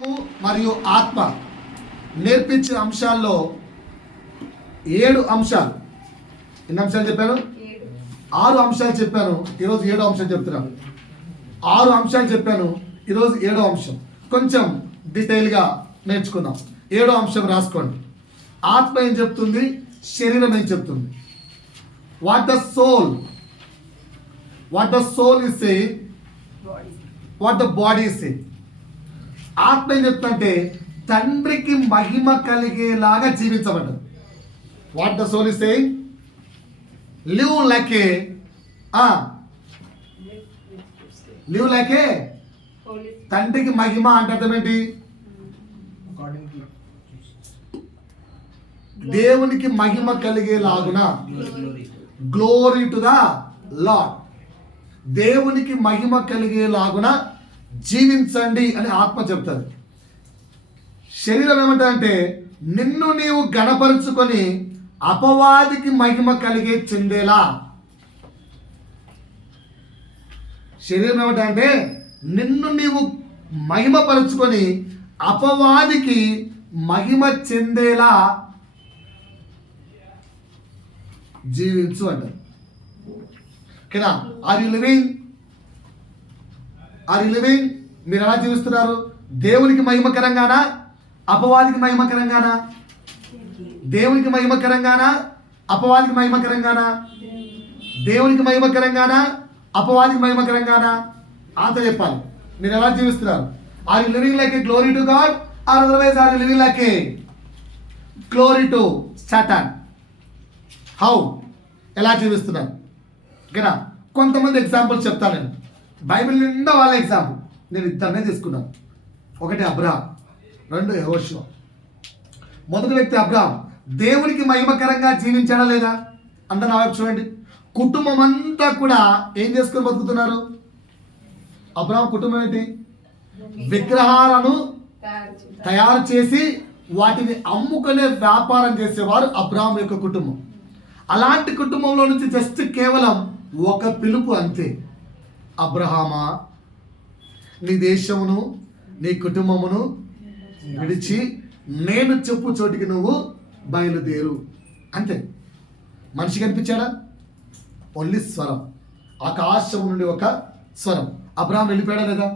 మరియు ఆత్మ నేర్పించే అంశాల్లో 7 అంశాలు. ఎన్ని అంశాలు చెప్పాను? 6 అంశాలు చెప్పాను. ఈరోజు 7వ అంశం చెప్తున్నాను. 6 అంశాలు చెప్పాను. ఈరోజు 7వ అంశం కొంచెం డీటెయిల్గా నేర్చుకుందాం. 7వ అంశం రాసుకోండి. ఆత్మ ఏం చెప్తుంది, శరీరం ఏం చెప్తుంది. What the soul is saying, what the body is saying. ఆత్మ ఏం చెప్తుందంటే తండ్రికి మహిమ కలిగేలాగా జీవించబడ్డది. What the soul is saying, live like a తండ్రికి మహిమ అంటే అర్థం ఏంటి? దేవునికి మహిమ కలిగేలాగున, గ్లోరీ టు ద లార్డ్, దేవునికి మహిమ కలిగేలాగున జీవించండి అని ఆత్మ చెప్తుంది. శరీరం ఏమంటే నిన్ను నీవు గణపరుచుకొని అపవాదికి మహిమ కలిగే చెందేలా. శరీరం ఏమంటే నిన్ను నీవు మహిమపరుచుకొని అపవాదికి మహిమ చెందేలా జీవించు అంటారు. ఓకేనా? Are you living? మీరు ఎలా జీవిస్తున్నారు? దేవునికి మహిమకరంగానా, అపవాదికి మహిమకరంగానా? దేవునికి మహిమకరంగానా, అపవాదికి మహిమకరంగానా? దేవునికి మహిమకరంగానా, అపవాదికి మహిమకరంగానా? అంత చెప్పాలి. మీరు ఎలా జీవిస్తున్నారు? Are you living like a glory to God or otherwise are you living like a glory to Satan? How, ఎలా జీవిస్తున్నారు? ఓకేనా? కొంతమంది ఎగ్జాంపుల్స్ చెప్తాను నేను. బైబిల్ నిండా వాళ్ళ ఎగ్జాంపుల్ నేను ఇద్దరినే తీసుకున్నాను. ఒకటి అబ్రహాం, 2 యెహోషువ. మొదటి వ్యక్తి అబ్రహాం దేవునికి మహిమకరంగా జీవించాడా లేదా? అందరూ నా వైపు చూడండి. కుటుంబం అంతా కూడా ఏం చేసుకొని బతుకుతున్నారు? అబ్రహాం కుటుంబం ఏంటి? విగ్రహాలను తయారు చేసి వాటిని అమ్ముకునే వ్యాపారం చేసేవారు అబ్రహాం యొక్క కుటుంబం. అలాంటి కుటుంబంలో నుంచి జస్ట్ కేవలం ఒక పిలుపు అంతే. అబ్రహామా, నీ దేశమును నీ కుటుంబమును విడిచి నేను చెప్పు చోటికి నువ్వు బయలుదేరు, అంతే. మనిషి కనిపించాడా? ఓన్లీ స్వరం, ఆకాశం నుండి ఒక స్వరం. అబ్రహాం వెళ్ళిపోయాడా లేదా?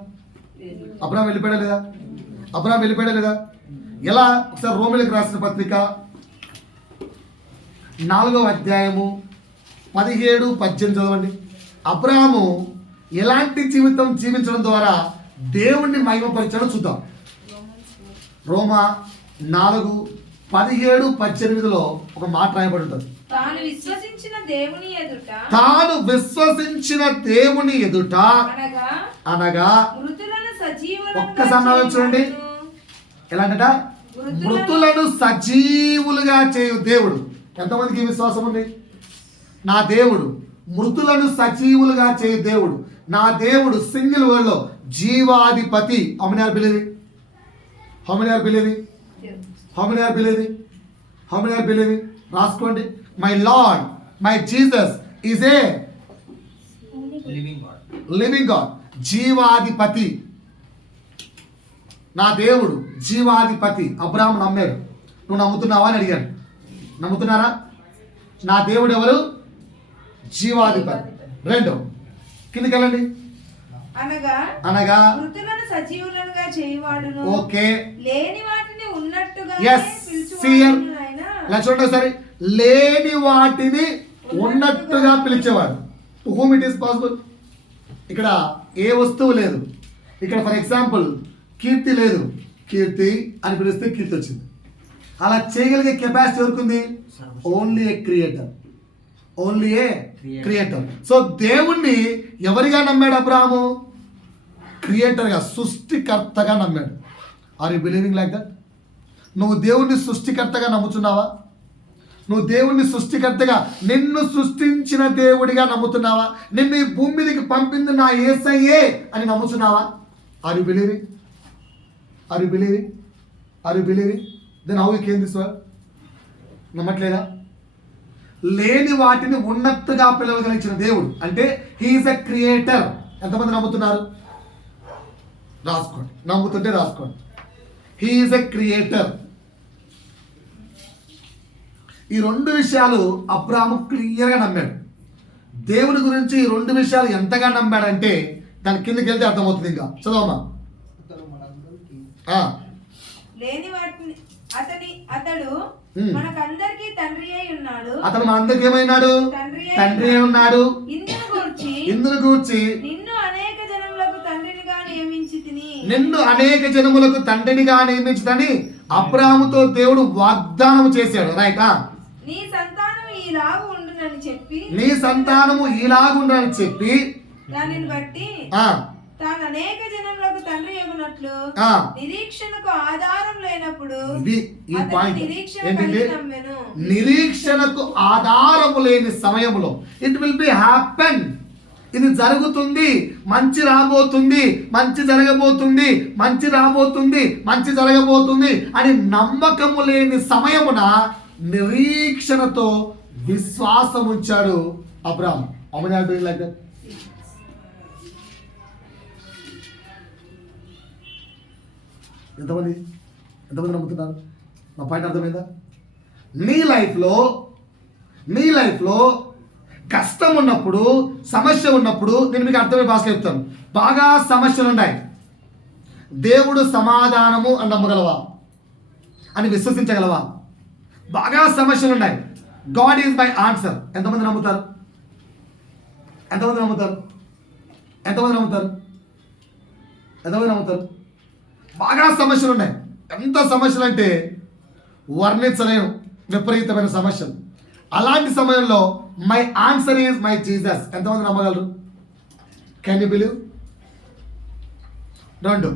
అబ్రహాం వెళ్ళిపోయాడా లేదా? ఎలా? ఒకసారి రోమిలకు రాసిన పత్రిక 4వ అధ్యాయము 17-18 చదవండి. అబ్రహాము ఎలాంటి జీవితం జీవించడం ద్వారా దేవుణ్ణి మహిమపరిచాడో చూద్దాం. రోమా 4:17-18లో ఒక మాట రాయబడి ఉంటుంది. తాను విశ్వసించిన దేవుని ఎదుట అనగా మృతులను సజీవులుగా ఒక్కసారి చూడండి. ఎలాంటట? మృతులను సజీవులుగా చేయు దేవుడు. ఎంతమందికి విశ్వాసం ఉంది? నా దేవుడు మృతులను సజీవులుగా చేయు దేవుడు. నా దేవుడు సింగిల్ వర్డ్లో జీవాధిపతి. How many are believing? రాసుకోండి. My lord, my Jesus is a living God, జీవాధిపతి. నా దేవుడు జీవాధిపతి. అబ్రహాం నమ్మాడు. నువ్వు నమ్ముతున్నావా అని అడిగాడు. నమ్ముతున్నారా? నా దేవుడు ఎవరు? జీవాధిపతి. 2 కిందకి వెళ్ళండి. అనగా మృతులను సజీవులుగా చేయవాడును. ఓకే. లేని వాటిని ఉన్నట్టుగా చూడండి ఒకసారి. లేని వాటిని ఉన్నట్టుగా పిలిచేవాడు. To whom it is possible. ఇక్కడ ఏ వస్తువు లేదు. ఇక్కడ ఫర్ ఎగ్జాంపుల్ కీర్తి లేదు. కీర్తి అని పిలిస్తే కీర్తి వచ్చింది. అలా చేయగలిగే కెపాసిటీ ఎవరికుంది? Only a creator. సో దేవుణ్ణి ఎవరిగా నమ్మాడు అబ్రహాము? క్రియేటర్గా, సృష్టికర్తగా నమ్మాడు. Are you believing like that? నువ్వు దేవుణ్ణి సృష్టికర్తగా నమ్ముతున్నావా? నువ్వు దేవుణ్ణి సృష్టికర్తగా, నిన్ను సృష్టించిన దేవుడిగా నమ్ముతున్నావా? నిన్ను ఈ భూమి మీదకి పంపింది నా యేసయ్యే అని నమ్ముతున్నావా? Are you believing? Then how you came this world? నమ్మట్లేదా? లేని వాటిని ఉన్నట్టుగా పిలవగలిగిన దేవుడు అంటే హీఈస్ ఎ క్రియేటర్. ఎంతమంది నమ్ముతున్నారు? రాసుకోండి. నమ్ముతుంటే రాసుకోండి. He is a creator. ఈ రెండు విషయాలు అబ్రాహాము క్లియర్గా నమ్మాడు. దేవుని గురించి ఈ రెండు విషయాలు ఎంతగా నమ్మాడంటే దాని కిందకి వెళ్తే అర్థమవుతుంది. ఇంకా చదవమ్మా. లేని వాటిని అతడు మనకందరికీ తండ్రి అయి ఉన్నాడు. అతను మనందరికి ఏమైనాడు? తండ్రి అయి ఉన్నాడు. ఇందును గూర్చి నిన్ను అనేక జనములకు తండ్రినిగా నియమించుదని అబ్రాహాముతో దేవుడు వాగ్దానం చేశాడు. రైట్. నీ సంతానము ఈలాగు ఉండునని చెప్పి దానిని బట్టి తాను అనేక జనములకు తండ్రి యగునట్లు నిరీక్షణకు ఆధారం లేనప్పుడు నిరీక్షణకు ఆధారము లేని సమయంలో ఇట్ విల్ బి హ్యాపెన్. ఇది జరుగుతుంది, మంచి రాబోతుంది, మంచి జరగబోతుంది, మంచి రాబోతుంది, మంచి జరగబోతుంది అని నమ్మకము లేని సమయమున నిరీక్షణతో విశ్వాసం ఉంచాడు అబ్రాహాము. ఎంతమంది నమ్ముతున్నారు? నా పాయింట్ అర్థమైందా? నీ లైఫ్లో కష్టం ఉన్నప్పుడు, సమస్య ఉన్నప్పుడు, నేను మీకు అర్థమయ్యే భాష చెప్తాను. బాగా సమస్యలు ఉన్నాయి, దేవుడు సమాధానము అని నమ్మగలవా? అని విశ్వసించగలవా? బాగా సమస్యలు ఉన్నాయి, గాడ్ ఈజ్ మై ఆన్సర్. ఎంతమంది నమ్ముతారు? బాగా సమస్యలు ఉన్నాయి. ఎంత సమస్యలు అంటే వర్ణించలేను, విపరీతమైన సమస్యలు. అలాంటి సమయంలో my answer is my Jesus. ఎంతమంది నమ్మగలరు? Can you believe? 2,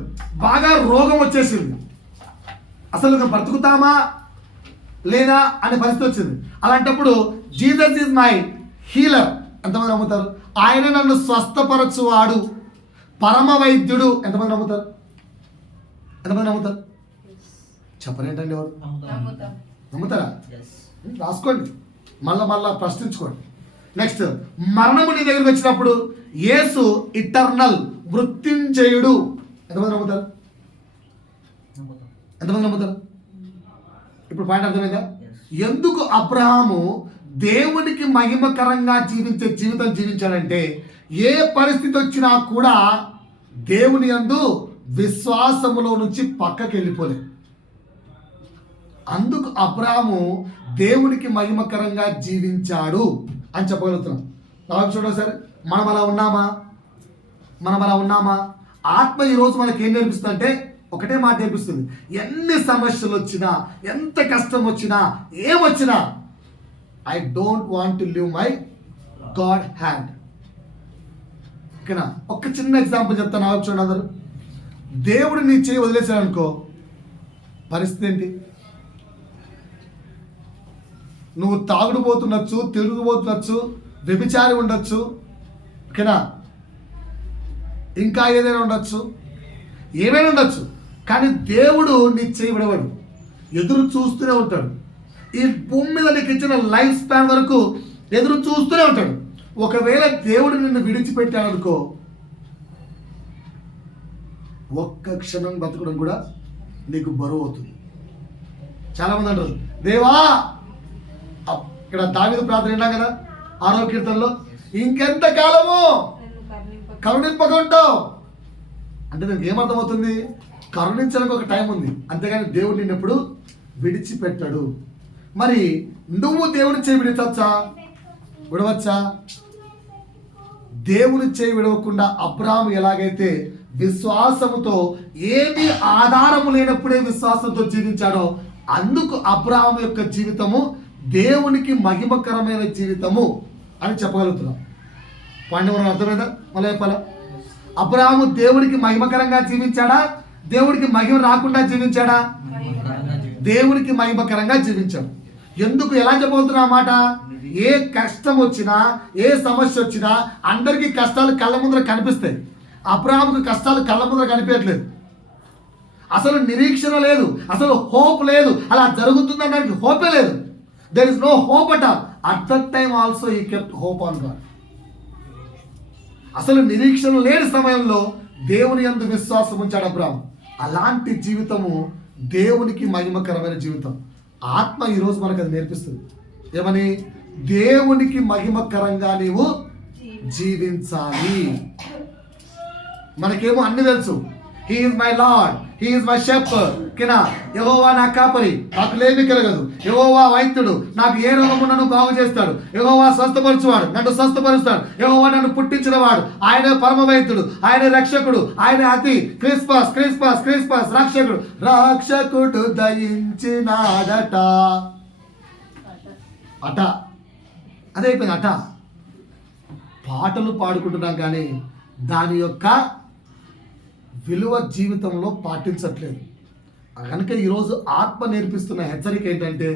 బాగా రోగం వచ్చేసింది, అసలు బ్రతుకుతామా లేదా అనే పరిస్థితి వచ్చింది. అలాంటప్పుడు జీసస్ ఈజ్ మై హీలర్. ఎంతమంది నమ్ముతారు? ఆయన నన్ను స్వస్థపరచువాడు, పరమ వైద్యుడు. ఎంతమంది నమ్ముతారు? చెప్పరేంటండి ఎవరు? నమ్ముతారా? రాసుకోండి, మళ్ళా ప్రశ్నించుకోండి. నెక్స్ట్, మరణము నీ దగ్గరికి వచ్చినప్పుడు యేసు ఇటర్నల్, మృత్యుంజయుడు. ఎంతమంది నమ్ముతారు? ఇప్పుడు పాయింట్ అర్థమైందా? ఎందుకు అబ్రహాము దేవునికి మహిమకరంగా జీవించే జీవితం జీవించాడంటే ఏ పరిస్థితి వచ్చినా కూడా దేవుని యందు విశ్వాసములో నుంచి పక్కకి వెళ్ళిపోలేదు. అందుకు అబ్రాహాము దేవునికి మహిమకరంగా జీవించాడు అని చెప్పగలుగుతున్నాం. చూడండి సార్, మనం అలా ఉన్నామా? ఆత్మ ఈరోజు మనకి ఏం నేర్పిస్తుంది అంటే ఒకటే మాట నేర్పిస్తుంది. ఎన్ని సమస్యలు వచ్చినా, ఎంత కష్టం వచ్చినా, ఏమొచ్చినా, I don't want to live my God hand. ఓకేనా? ఒక చిన్న ఎగ్జాంపుల్ చెప్తాను, చూడండి అందరూ. దేవుడు నీ చేయి వదిలేసాడు అనుకో, పరిస్థితి ఏంటి? నువ్వు తాగుడుపోతుండొచ్చు, తిరుగుపోతుండొచ్చు, వ్యభిచారి ఉండొచ్చు, ఓకేనా, ఇంకా ఏదైనా ఉండొచ్చు, ఏమైనా ఉండొచ్చు. కానీ దేవుడు నీ చేయి విడవడు, ఎదురు చూస్తూనే ఉంటాడు. ఈ భూమి మీద నీకు ఇచ్చిన లైఫ్ స్పాన్ వరకు ఎదురు చూస్తూనే ఉంటాడు. ఒకవేళ దేవుడు నిన్ను విడిచిపెట్టాడు అనుకో, ఒక్క క్షణం బతకడం కూడా నీకు బరువు అవుతుంది. చాలామంది అంటారు, దేవా, ఇక్కడ దావీదు ప్రార్థన విన్నాం కదా 6వ కీర్తనలో, ఇంకెంత కాలము కరుణింపకుంటావు అంటే దీనికి ఏమర్థమవుతుంది? కరుణించడానికి ఒక టైం ఉంది, అంతేగాని దేవుడు నిన్ను ఎప్పుడు విడిచిపెట్టాడు. మరి నువ్వు దేవుని చేయి విడవచ్చా? దేవుని చేయి విడవకుండా అబ్రాహాము ఎలాగైతే విశ్వాసముతో, ఏమీ ఆధారము లేనప్పుడే విశ్వాసంతో జీవించాడో, అందుకు అబ్రాహాము యొక్క జీవితము దేవునికి మహిమకరమైన జీవితము అని చెప్పగలుగుతున్నాం. పాండవులు అర్థమైందా? మళ్ళీ చెప్పాలా? అబ్రాహాము దేవుడికి మహిమకరంగా జీవించాడా? దేవుడికి మహిమ రాకుండా జీవించాడా? దేవుడికి మహిమకరంగా జీవించాడు. ఎందుకు ఎలా చెప్పబోతున్నా మాట? ఏ కష్టం వచ్చినా, ఏ సమస్య వచ్చినా అందరికీ కష్టాలు కళ్ళ ముందర కనిపిస్తాయి. అబ్రాహాముకు కష్టాలు కళ్ళ ముందర కనిపించట్లేదు. అసలు నిరీక్షణ లేదు, అసలు హోప్ లేదు. అలా జరుగుతుందనడానికి హోపే లేదు. There is no hope at all. At that time also he kept hope on God. అసలు నిరీక్షణ లేని సమయంలో దేవుని యందు విశ్వాసం ఉంచాడు అబ్రాహాము. అలాంటి జీవితము దేవునికి మహిమకరమైన జీవితం. ఆత్మ ఈరోజు మనకు అది నేర్పిస్తుంది. ఏమని? దేవునికి మహిమకరంగా నీవు జీవించాలి. మనకేమో అన్ని తెలుసు. He is my Lord, he is my shepherd. కినా యెహోవా నా కాపరి, నాకు లేమి కలగదు. యెహోవా వైద్యుడు, నాకు ఏ రోగము నన్ను బాగు చేస్తాడు. యెహోవా స్వస్థపరచువాడు, నన్ను స్వస్థపరుస్తాడు. యెహోవా నన్ను పుట్టించిన వాడు, ఆయన పరమ వైద్యుడు, ఆయన రక్షకుడు, ఆయన అతి క్రిస్పస్ క్రిస్పస్ క్రిస్పస్ రక్షకుడు. రక్షకుడు దయించినాడట. అట అదైపోయింది. అట పాటలు పాడుకుంటున్నాం కానీ దాని యొక్క విలువ జీవితంలో పాటించట్లేదు. కనుక ఈరోజు ఆత్మ నేర్పిస్తున్న హెచ్చరిక ఏంటంటే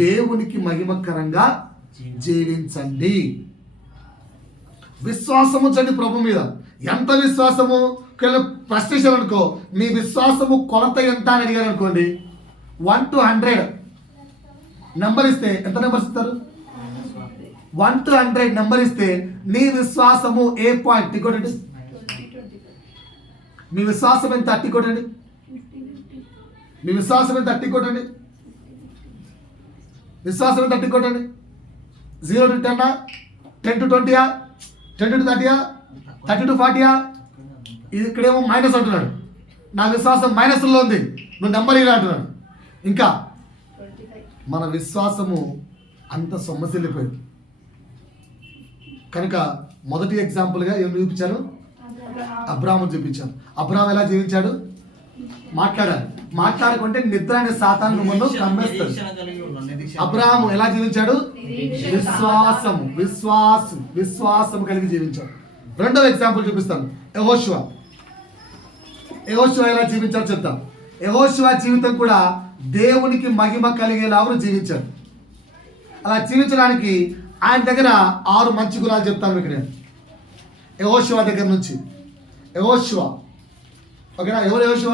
దేవునికి మహిమకరంగా జీవించండి. విశ్వాసము చండి ప్రభు మీద. ఎంత విశ్వాసము? ప్రశ్నించారు అనుకో, మీ విశ్వాసము కొలత ఎంత అని అడిగారు అనుకోండి, 1 to 100 నెంబర్ ఇస్తే ఎంత నెంబర్స్ ఇస్తారు? 1 to 100 నెంబర్ ఇస్తే నీ విశ్వాసము ఏ పాయింట్ టికొట్టండి. మీ విశ్వాసం ఎంత అట్టికొట్టండి. మీ విశ్వాసం ఎంత అట్టికొట్టండి. విశ్వాసం ఎంత అట్టికొట్టండి. 0 to 10, 10 to 20, 10 to 30, 30 to 40. ఇక్కడేమో మైనస్ అంటున్నాడు. నా విశ్వాసం మైనస్లో ఉంది, నువ్వు నెంబర్ ఇలా అంటున్నాడు. ఇంకా మన విశ్వాసము అంత సొమ్మసిల్లిపోయింది. కనుక మొదటి ఎగ్జాంపుల్గా ఏం చూపించాను? అబ్రాహాము చూపించాను. అబ్రాహాం ఎలా జీవించాడు? మాట్లాడుకుంటే నిద్ర అనే సాతాను మనం కమ్మేస్తాడు. అబ్రాహాము ఎలా జీవించాడు? విశ్వాసం కలిగి జీవించాడు. రెండవ ఎగ్జాంపుల్ చూపిస్తాను. యెహోషువ ఎలా జీవించాలో చెప్తాం. యెహోషువ జీవితం కూడా దేవునికి మహిమ కలిగేలాగా జీవించాడు. అలా జీవించడానికి ఆయన దగ్గర 6 మంచి గుణాలు చెప్తాను ఇక్కడ నేను. యెహోషువ దగ్గర నుంచి. యెహోషువ ఓకేనా? ఎవరు యెహోషువ?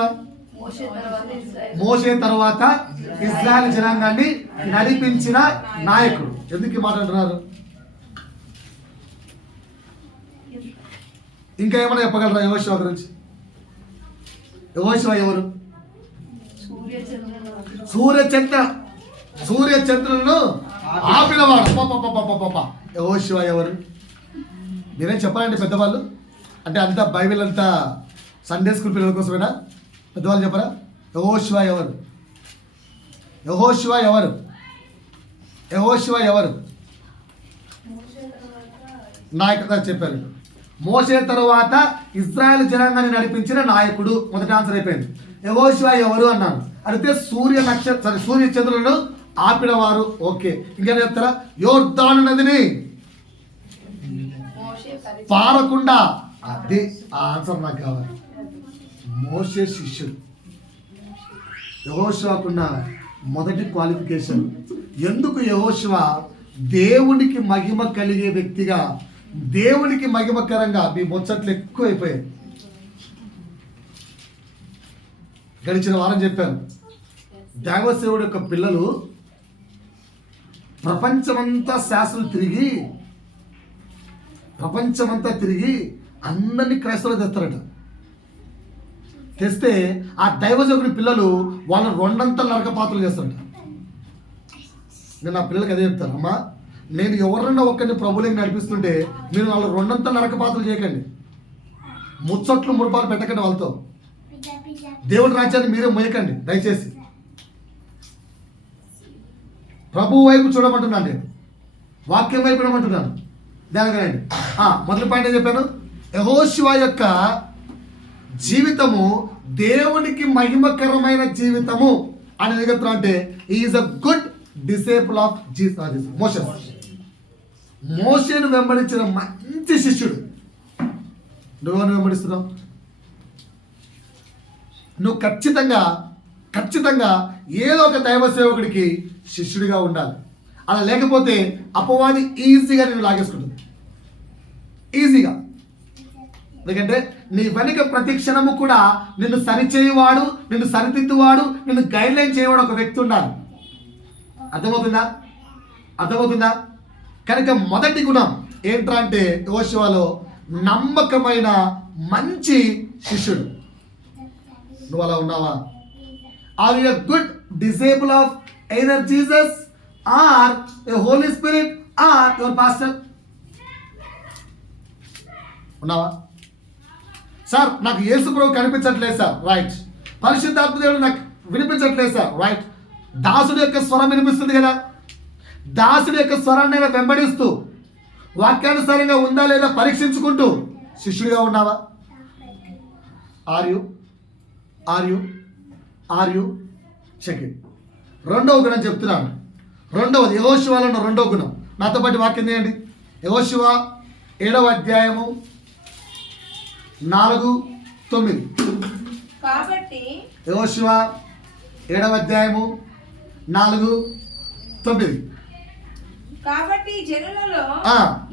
మోషే తర్వాత ఇశ్రాయేలు జనాంగాన్ని నడిపించిన నాయకుడు. ఎందుకు మాట్లాడుతున్నారు? ఇంకా ఏమైనా చెప్పగలరా యెహోషువ గురించి? యెహోషువ ఎవరు? సూర్యచంద్రులను ఆపినవాడు. యెహోషువ ఎవరు? మీరేం చెప్పాలండి పెద్దవాళ్ళు? అంటే అంతా బైబిల్ అంతా సండే స్కూల్ పిల్లల కోసమేనా? పెద్దవాళ్ళు చెప్పరా? యెహోషువ ఎవరు? నాయకుడు చెప్పారు. మోషే తరువాత ఇశ్రాయేలు జనాంగాన్ని నడిపించిన నాయకుడు. మొదటి ఆన్సర్ అయిపోయింది. యెహోషువ ఎవరు అన్నాను. అడిగితే సూర్య చంద్రులను ఆపినవారు. ఓకే, ఇంకేం చెప్తారా? యోర్దాను నదిని పారకుండా. అదే ఆన్సర్ నాకు కావాలి. మోషే శిష్యుడు. యెహోషువకున్న మొదటి క్వాలిఫికేషన్. ఎందుకు యెహోషువ దేవునికి మహిమ కలిగే వ్యక్తిగా, దేవునికి మహిమకరంగా? మీ ముచ్చట్లు ఎక్కువైపోయాయి. గడిచిన వారం చెప్పాను, దేవసేవుడు యొక్క పిల్లలు ప్రపంచమంతా శాస్త్రం తిరిగి అందరినీ క్రైస్తవులు తెస్తారట. తెస్తే ఆ దైవజనుడి పిల్లలు వాళ్ళ 2 నరకపాత్రలు చేస్తారట. నేను నా పిల్లలకి అదే చెప్తాను, అమ్మా నేను ఎవరన్నా ఒక్కరిని ప్రభువులోకి నడిపిస్తుంటే మీరు వాళ్ళు 2 నరకపాత్రలు చేయకండి. ముచ్చట్లు మురుపాలు పెట్టకండి వాళ్ళతో. దేవుడి రాజ్యాన్ని మీరే మోయకండి దయచేసి. ప్రభు వైపు చూడమంటున్నాను, నేను వాక్యం వైపు చూడమంటున్నాను. దానికండి మొదటి పాయింట్ ఏం చెప్పాను? యెహోషువ యొక్క జీవితము దేవునికి మహిమకరమైన జీవితము అని నిగత్రం. అంటే is a good డిసేపుల్ of Jesus. మోషేను వెంబడించిన మంచి శిష్యుడు. నువ్వు వెంబడిస్తున్నావు. నువ్వు ఖచ్చితంగా ఏదో ఒక దైవ సేవకుడికి శిష్యుడిగా ఉండాలి. అలా లేకపోతే అపవాది ఈజీగా నేను లాగేసుకుంటుంది. ఈజీగా. ఎందుకంటే నీ వెనుక ప్రతి క్షణము కూడా నిన్ను సరిచేయువాడు, నిన్ను సరిదిద్దువాడు, నిన్ను గైడ్లైన్ చేయవాడు ఒక వ్యక్తి ఉండాలి. అర్థమవుతుందా? కనుక మొదటి గుణం ఏంట్రా అంటే యెహోషువలో నమ్మకమైన మంచి శిష్యుడు. నువ్వు అలా ఉన్నావా? Are you a good disciple of either Jesus or a Holy Spirit or your pastor? ఉన్నావా? సార్ నాకు యేసు ప్రభు కనిపించట్లేదు సార్, రైట్. పరిశుద్ధాత్మ దేవుడు నాకు వినిపించట్లేదు సార్, రైట్. దాసుడి యొక్క స్వరం వినిపిస్తుంది కదా, దాసుడి యొక్క స్వరాన్ని వెంబడిస్తూ వాక్యానుసారంగా ఉందా లేదా పరీక్షించుకుంటూ శిష్యుడిగా ఉన్నావా? Are you check it. రెండవ గుణం చెప్తున్నాను. రెండవది యెహోషువలో ఉన్న రెండవ గుణం. నాతో పాటు వాక్యం చేయండి. యెహోషువ 7వ అధ్యాయము 4-9. కాబట్టి యెహోషువ 7వ అధ్యాయము 4-9. కాబట్టి జనులలో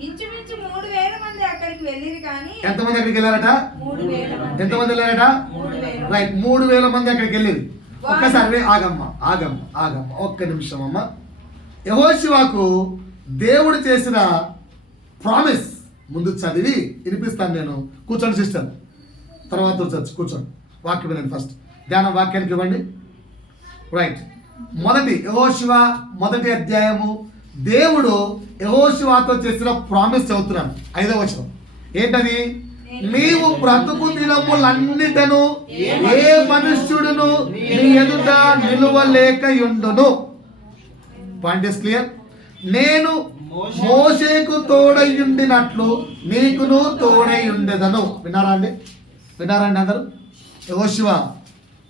ఇంచుమించు 3,000 మంది అక్కడికి వెళ్ళిరు కానీ. ఎంతమంది అక్కడికి వెళ్ళారట? 3,000 మంది. ఎంతమంది వెళ్ళారట? 3,000. రైట్, 3,000 మంది అక్కడికి వెళ్ళిరు. ఒక్కసారి ఆగమ్మ ఒక్క నిమిషం అమ్మ. యెహోషువకు దేవుడు చేసిన ప్రామిస్ ముందు చదివి వినిపిస్తాను నేను. కూర్చోండి సిస్టర్, తర్వాత చర్చ్ కూర్చోండి. వాక్యం వినండి. ఫస్ట్ ధ్యానం వాక్యానికి ఇవ్వండి. రైట్, యెహోషువ 1వ అధ్యాయము. దేవుడు యెహోషువతో చేసిన ప్రామిస్ చదువుతున్నాను. 5వ వచనం ఏంటది? నీవు బ్రతుకు దినములన్నిటను ఏ మనుష్యుడును నీ ఎదుట నిలువలేకయుండును. Point is clear. నేను మోషేకు తోడయుండినట్లు నీకును తోడయుండెదను. విన్నారా అండి అందరూ?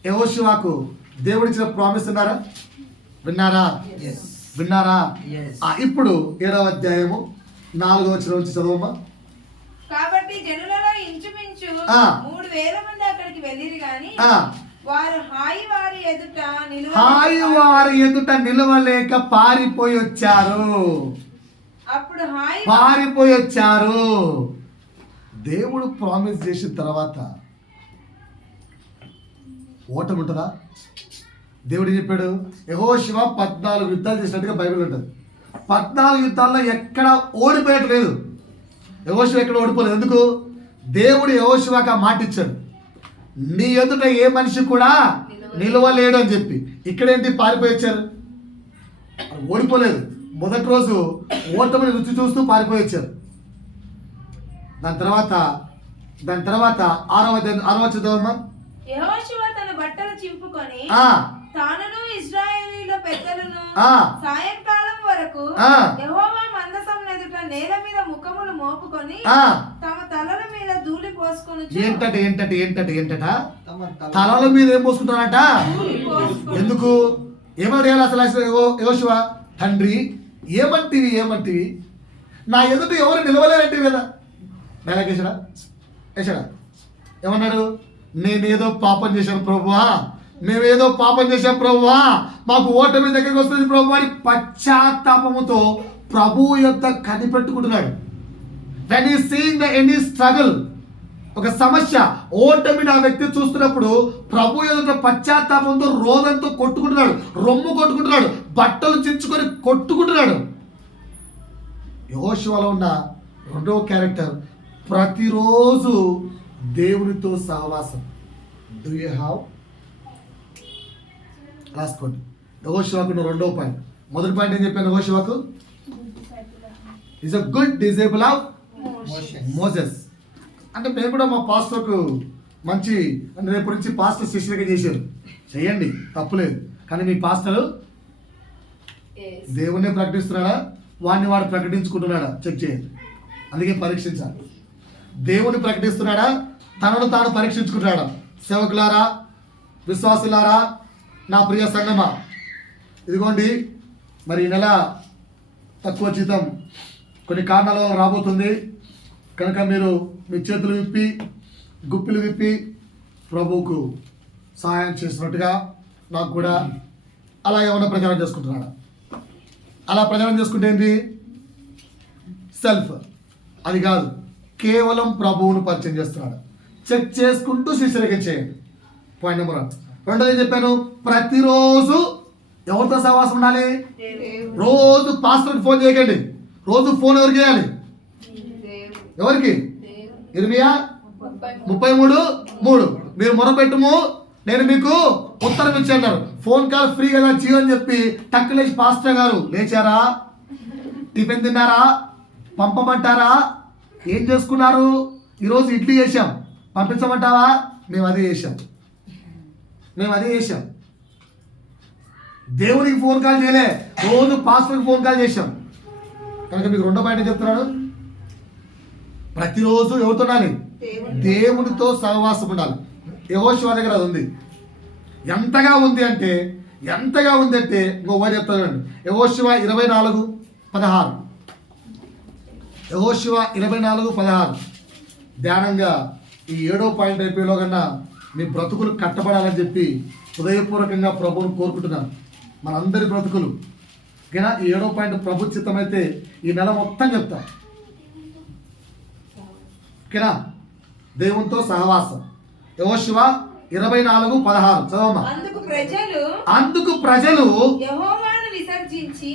యెహోషువకు దేవుడిచ్చిన ప్రామిస్ విన్నారా? ఇప్పుడు 7వ అధ్యాయము 4వ వచనం నుంచి చదవమ్మా. కాబట్టి జనులలో ఇంచుమించు 3,000 మంది అక్కడికి వెళ్ళిరు కానీ వారు వారి ఎదుట నిలవలేక పారిపోయి వచ్చారు. దేవుడు ప్రామిస్ చేసిన తర్వాత ఓటమి ఉంటుందా? దేవుడు చెప్పాడు, యెహోషువ 14 యుద్ధాలు చేసినట్టుగా బైబిల్ ఉంటుంది. 14 యుద్ధాల్లో ఎక్కడ ఓడిపోయట్లేదు. యెహోషువ ఎక్కడ ఓడిపోలేదు. ఎందుకు? దేవుడు యెహోషువకు ఆ మాట ఇచ్చాడు, నీ ఎదుట ఏ మనిషి కూడా నిలవలేడు అని చెప్పి. ఇక్కడేంటి? పారిపోయి వచ్చారు, ఓడిపోలేదు. మొదటి రోజు ఓటమిని రుచి చూస్తూ పారిపోయి వచ్చారు. దాని తర్వాత 6వ చదవమ్మా. యెహోషువ తన బట్టలు చింపుకొని తానును ఇశ్రాయేలీయుల పెద్దలను సాయంకాలం వరకు యెహోవా మందసం ఎదుట నేల మీద ముఖములు మోపుకొని తమ తలల మీద ధూళి పోసుకొని. ఏంటట తలల మీద ఏం పోసుకుంటారట? ఎందుకు? ఏమని అసలు యెహోషువ, తండ్రి ఏమంటివి నా ఎదుట ఎవరు నిలవలేరంటివి కదా. వేసాడా? ఏమన్నాడు? మేమేదో పాపం చేశాం ప్రభువా, మాకు ఓటమి దగ్గరికి వస్తుంది ప్రభు అని పశ్చాత్తాపముతో ప్రభువు యొక్క కనిపెట్టుకుంటున్నాడు. when he seeing the any struggle, ఒక సమస్య, ఓటమిని ఆ వ్యక్తి చూస్తున్నప్పుడు ప్రభు ఎదుట పశ్చాత్తాపంతో రోదంతో కొట్టుకుంటున్నాడు, రొమ్ము కొట్టుకుంటున్నాడు, బట్టలు చించుకొని కొట్టుకుంటున్నాడు. యెహోషువలో ఉన్న రెండవ క్యారెక్టర్ ప్రతిరోజు దేవునితో సహవాసం. Do you have? రాసుకోండి. యెహోషువకు రెండవ పాయింట్. మొదటి పాయింట్ ఏం చెప్పాను? యెహోషువకు is a good disciple of Moses. అంటే మేము కూడా మా పాస్టర్కు మంచి, అంటే రేపు నుంచి పాస్టర్ శిష్యులుగా చేశారు, చెయ్యండి, తప్పులేదు. కానీ మీ పాస్టర్ దేవుణ్ణి ప్రకటిస్తున్నాడా, వాడు ప్రకటించుకుంటున్నాడా చెక్ చేయండి. అందుకే పరీక్షించాలి. దేవుని ప్రకటిస్తున్నాడా, తనను తాను పరీక్షించుకుంటున్నాడా? సేవకులారా, విశ్వాసులారా, నా ప్రియ సంగమా, ఇదిగోండి మరి ఈ నెల తక్కువ జీతం కొన్ని కారణాల వల్ల రాబోతుంది కనుక మీరు మీ చేతులు విప్పి గుప్పిలు విప్పి ప్రభువుకు సహాయం చేసినట్టుగా నాకు కూడా అలా ఏమైనా ప్రచారం చేసుకుంటున్నాడా? అలా ప్రచారం చేసుకుంటే ఏంటి? సెల్ఫ్. అది కాదు, కేవలం ప్రభువును పరిచయం చేస్తున్నాడు. చెక్ చేసుకుంటూ శిష్యులకి చేయండి. Point number 1. రెండోది ఏం చెప్పాను? ప్రతిరోజు ఎవరితో సహవాసం ఉండాలి? రోజు పాస్టర్కి ఫోన్ చేయకండి. రోజు ఫోన్ ఎవరికి చేయాలి? ఎవరికి? ఇర్మియా 33:3 మీరు మొరపెట్టుము నేను మీకు ఉత్తరం ఇచ్చారు. ఫోన్ కాల్ ఫ్రీ కదా జియో అని చెప్పి టక్కు లేచి పాస్టర్ గారు లేచారా, టిఫిన్ తిన్నారా, పంపమంటారా, ఏం చేసుకున్నారు, ఈరోజు ఇడ్లీ చేశాం పంపించమంటావా, మేము అదే చేశాం. దేవునికి ఫోన్ కాల్ చేయలే, రోజు పాస్టర్కి ఫోన్ కాల్ చేశాం. కనుక మీకు రెండో పాయింట్ చెప్తున్నాను, ప్రతిరోజు ఎవరితో ఉండాలి, దేవునితో సహవాసం ఉండాలి. యెహోషువ దగ్గర అది ఉంది. ఎంతగా ఉంది అంటే ఇంకో వారు చెప్తానండి. యెహోషువ 24:16. యెహోషువ 24:16 ధ్యానంగా ఈ 7వ పాయింట్ అయిపోయేలో కన్నా మీ బ్రతుకులు కట్టబడాలని చెప్పి హృదయపూర్వకంగా ప్రభువును కోరుకుంటున్నాను. మనందరి బ్రతుకులు ఓకేనా. ఈ 7వ పాయింట్ ప్రభు చిత్తమైతే ఈ నెల మొత్తం చెప్తా ఓకేనా. దేవునితో సహవాసం. యెహోషువ 24:16 చదవమ్మా. అందుకు ప్రజలు యెహోవాను విసర్జించి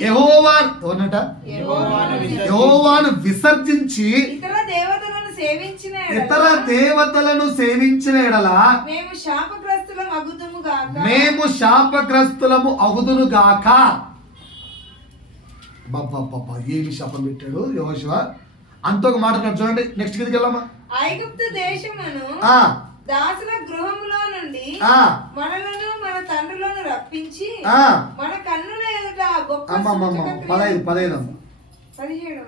ఇతర దేవతలను సేవించిన ఎడల మేము శాపగ్రస్తులము అగుదును గాక. ఏమి శాపం పెట్టాడు యెహోషువ. అంతొక మాట చూడండి. నెక్స్ట్ కిందకి వెళ్ళమ్మా. ఐగుప్తు దేశమును దాసుల గృహములో నుండి మనలను మన తండ్రులను రప్పించి మన కన్నుల ఎదుట గొప్ప 15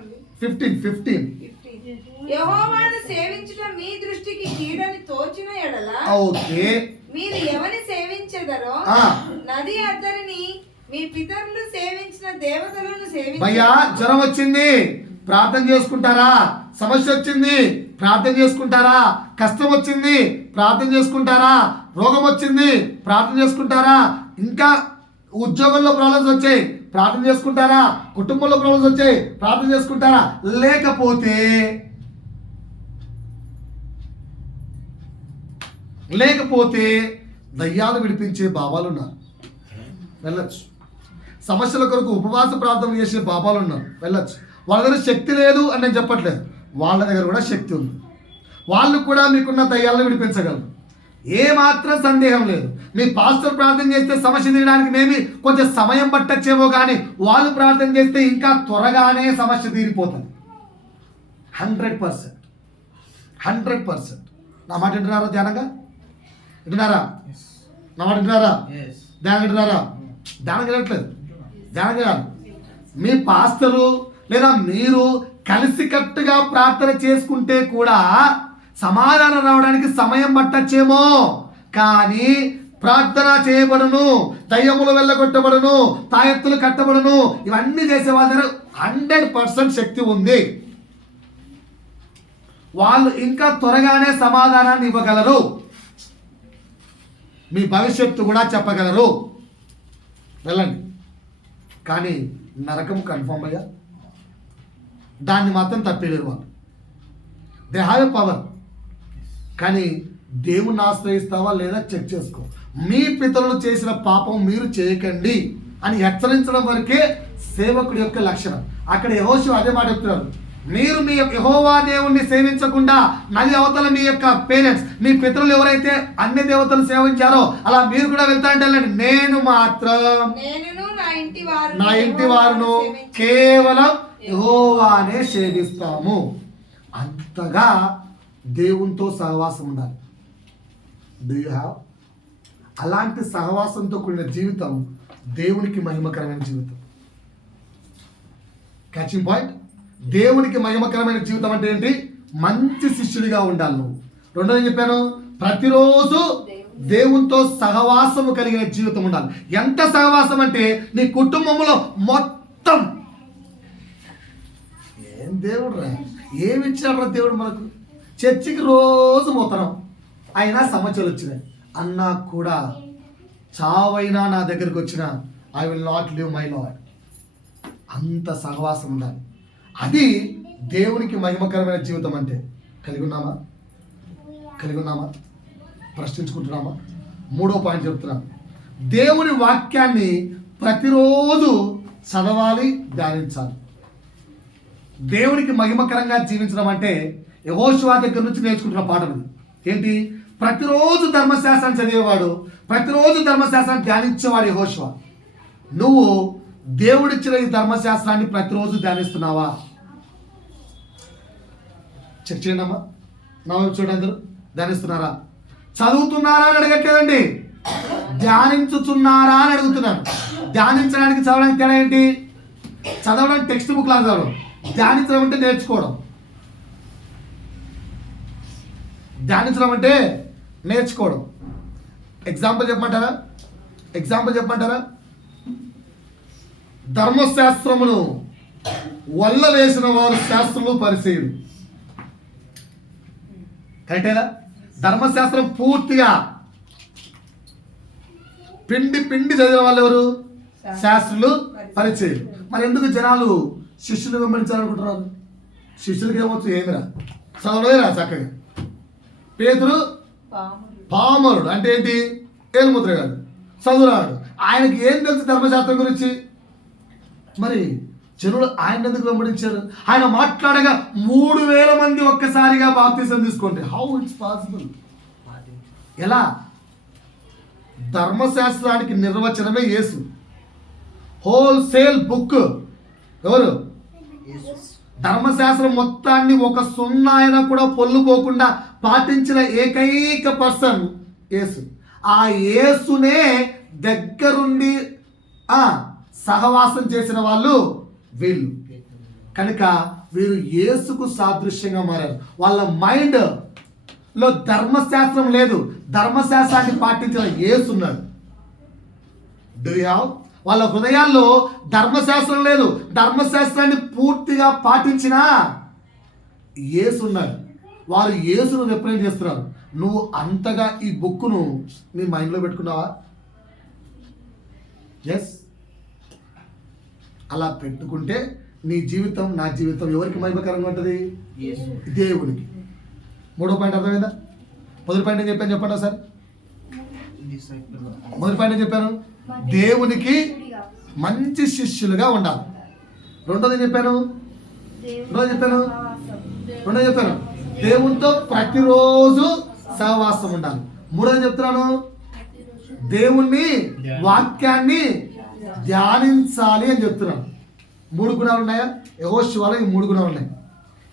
యెహోవాను సేవించడం మీ దృష్టికి కీడని తోచిన ఎడల మీరు ఎవరిని సేవించెదరో నది అద్దరిని మీ పితరులు సేవించిన దేవతలను భయ్యా జ్వరం వచ్చింది ప్రార్థన చేసుకుంటారా, సమస్య వచ్చింది ప్రార్థన చేసుకుంటారా, కష్టం వచ్చింది ప్రార్థన చేసుకుంటారా, రోగం వచ్చింది ప్రార్థన చేసుకుంటారా, ఇంకా ఉద్యోగంలో ప్రాబ్లమ్స్ వచ్చాయి ప్రార్థన చేసుకుంటారా, కుటుంబంలో ప్రాబ్లమ్స్ వచ్చాయి ప్రార్థన చేసుకుంటారా, లేకపోతే దయ్యాలు విడిపించే బాబాలు ఉన్నారు, వెళ్ళచ్చు. సమస్యల కొరకు ఉపవాస ప్రార్థన చేసే బాబాలు ఉన్నారు, వెళ్ళచ్చు. వాళ్ళ దగ్గర శక్తి లేదు అని నేను చెప్పట్లేదు, వాళ్ళ దగ్గర కూడా శక్తి ఉంది. వాళ్ళు కూడా మీకున్న దయ్యాలను విడిపించగలరు, ఏమాత్రం సందేహం లేదు. మీ పాస్టర్ ప్రార్థన చేస్తే సమస్య తీయడానికి మేబీ కొంచెం సమయం పట్టచ్చేమో, కానీ వాళ్ళు ప్రార్థన చేస్తే ఇంకా త్వరగానే సమస్య తీరిపోతుంది. 100%. నా మాట వింటున్నారా? ధ్యానంగా వింటున్నారా? నా మాట వింటున్నారా? ధ్యానం వింటున్నారా? ధ్యానం వినట్లేదు, ధ్యానం కాదు. మీ పాస్టరు లేదా మీరు కలిసికట్టుగా ప్రార్థన చేసుకుంటే కూడా సమాధానం రావడానికి సమయం పట్టచ్చేమో, కానీ ప్రార్థన చేయబడును, దయ్యములు వెళ్ళగొట్టబడును, తాయెత్తులు కట్టబడును, ఇవన్నీ చేసే వాళ్ళ దగ్గర 100% శక్తి ఉంది. వాళ్ళు ఇంకా త్వరగానే సమాధానాన్ని ఇవ్వగలరు, మీ భవిష్యత్తు కూడా చెప్పగలరు. వెళ్ళండి. కానీ నరకం కన్ఫర్మ్ అయ్యా, దాన్ని మాత్రం తప్పేలేరు వాళ్ళు. They have a power. కానీ దేవుణ్ణి ఆశ్రయిస్తావా లేదా చెక్ చేసుకో. మీ పితరులు చేసిన పాపం మీరు చేయకండి అని హెచ్చరించడం వరకే సేవకుడి యొక్క లక్షణం. అక్కడ యెహోషువ అదే మాట చెప్తున్నారు, మీరు మీ యెహోవా దేవుణ్ణి సేవించకుండా నది అవతల మీ యొక్క పేరెంట్స్, మీ పితరులు ఎవరైతే అన్ని దేవతలు సేవించారో అలా మీరు కూడా వెళ్తా అంటే వెళ్ళండి. నేను మాత్రం నా ఇంటి వారును కేవలం యెహోవానే సేవిస్తాము. అంతగా దేవునితో సహవాసం ఉండాలి. Do you have? అలాంటి సహవాసంతో కూడిన జీవితం దేవునికి మహిమకరమైన జీవితం. Catching point. దేవునికి మహిమకరమైన జీవితం అంటే ఏంటి? మంచి శిష్యుడిగా ఉండాలి నువ్వు. రెండోది చెప్పాను, ప్రతిరోజు దేవునితో సహవాసము కలిగిన జీవితం ఉండాలి. ఎంత సహవాసం అంటే నీ కుటుంబంలో మొత్తం. ఏం దేవుడు రా, ఏమి ఇచ్చాడు రా దేవుడు మనకు? చర్చికి రోజు పోతున్నాం, అయినా సమస్యలు వచ్చినాయి అన్నా కూడా చావైనా నా దగ్గరికి వచ్చిన I will not live my lord. అంత సహవాసం ఉండాలి. అది దేవునికి మహిమకరమైన జీవితం అంటే. కలిగి ఉన్నామా? ప్రశ్నించుకుంటున్నామా? 3వ పాయింట్ చెప్తున్నాను, దేవుని వాక్యాన్ని ప్రతిరోజు చదవాలి, ధ్యానించాలి. దేవునికి మహిమకరంగా జీవించడం అంటే యెహోషువ దగ్గర నుంచి నేర్చుకుంటున్న పాఠం ఇది. ఏంటి? ప్రతిరోజు ధర్మశాస్త్రాన్ని చదివేవాడు, ప్రతిరోజు ధర్మశాస్త్రాన్ని ధ్యానించేవాడు యెహోషువ. నువ్వు దేవుడిచ్చిన ఈ ధర్మశాస్త్రాన్ని ప్రతిరోజు ధ్యానిస్తున్నావా? చెక్ చేయండి అమ్మా. నా వైపు చూడండి, అందరూ ధ్యానిస్తున్నారా? చదువుతున్నారా అని అడగట్లేదండి, ధ్యానించుతున్నారా అని అడుగుతున్నాను. ధ్యానించడానికి చదవడానికి తేడా ఏంటి? చదవడం టెక్స్ట్ బుక్ లాగా చదవడం, ధ్యానించడం అంటే నేర్చుకోవడం. ధ్యానించడం అంటే నేర్చుకోవడం. ఎగ్జాంపుల్ చెప్పమంటారా? ధర్మశాస్త్రమును వల్ల వేసిన వారు శాస్త్రములు పరిచయులు. కరెక్టేనా? ధర్మశాస్త్రం పూర్తిగా పిండి చదివిన వాళ్ళు ఎవరు? శాస్త్రులు, పరిచయులు. మరి ఎందుకు జనాలు శిష్యులు వెంబడించాలనుకుంటున్నారు? శిష్యులకి ఏమొచ్చు? ఏమిరా, చదవలేరా చక్కగా. పేతురు పామరుడు అంటే ఏంటి? ఏలుముద్రగాడు, చదువురాడు. ఆయనకి ఏం తెలుసు ధర్మశాస్త్రం గురించి? మరి జనులు ఆయన ఎందుకు వెంబడించారు? ఆయన మాట్లాడగా 3000 మంది ఒక్కసారిగా బాప్తిసం తీసుకోండి. How it's possible? ఎలా? ధర్మశాస్త్రానికి నిర్వచనమే యేసు. హోల్సేల్ బుక్ ఎవరు? ధర్మశాస్త్రం మొత్తాన్ని ఒక సున్నా అయినా కూడా పొల్లుపోకుండా పాటించిన ఏకైక పర్సన్ యేసు. ఆ యేసునే దగ్గరుండి సహవాసం చేసిన వాళ్ళు వీళ్ళు. కనుక వీరు యేసుకు సాదృశ్యంగా మారారు. వాళ్ళ మైండ్ లో ధర్మశాస్త్రం లేదు, ధర్మశాస్త్రాన్ని పాటించిన యేసు ఉన్నాడు. Do you have? వాళ్ళ హృదయాల్లో ధర్మశాస్త్రం లేదు, ధర్మశాస్త్రాన్ని పూర్తిగా పాటించిన యేసు ఉన్నాడు. వారు యేసును రిప్రజెంట్ చేస్తున్నారు. నువ్వు అంతగా ఈ బుక్ను నీ మైండ్లో పెట్టుకున్నావా? ఎస్. అలా పెట్టుకుంటే నీ జీవితం, నా జీవితం ఎవరికి మహిమకరంగా ఉంటుంది? దేవునికి. 3వ పాయింట్ అర్థమైందా? మొదటి పాయింట్ ఏం చెప్పాను చెప్పండి సార్. మొదటి పాయింట్ ఏం చెప్పాను? దేవునికి మంచి శిష్యులుగా ఉండాలి. రెండోది ఏం చెప్పాను? దేవునితో ప్రతిరోజు సహవాసం ఉండాలి. మూడోది చెప్తున్నాను, దేవుణ్ణి వాక్యాన్ని ధ్యానించాలి అని చెప్తున్నాను. 3 గుణాలు ఉన్నాయా? యెహోషువలో ఈ 3 గుణాలు ఉన్నాయి.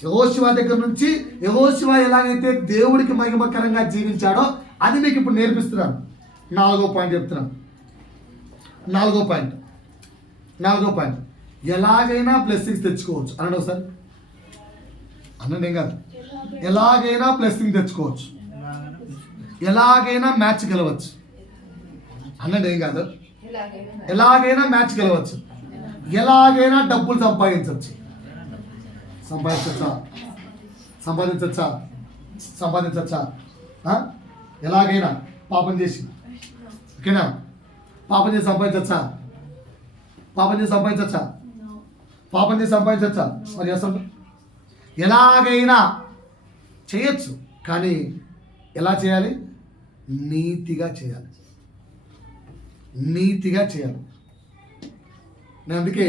యెహోషువ దగ్గర నుంచి యెహోషువ ఎలాగైతే దేవుడికి మహిమకరంగా జీవించాడో అది మీకు ఇప్పుడు నేర్పిస్తున్నాను. 4వ పాయింట్ చెప్తున్నాను. 4వ పాయింట్ ఎలాగైనా బ్లెస్సింగ్స్ తెచ్చుకోవచ్చు అనండి ఒకసారి. అనండి, ఏం కాదు. ఎలాగైనా బ్లెస్సింగ్ తెచ్చుకోవచ్చు, ఎలాగైనా మ్యాచ్ గెలవచ్చు అనండి, ఏం కాదు. ఎలాగైనా మ్యాచ్ గెలవచ్చు, ఎలాగైనా డబ్బులు సంపాదించవచ్చు. సంపాదించచ్చా? ఎలాగైనా పాపం చేసి, ఓకేనా? పాపం చేసి సంపాదించచ్చా? మరి అసలు ఎలాగైనా చేయొచ్చు, కానీ ఎలా చేయాలి? నీతిగా చేయాలి. నేను అందుకే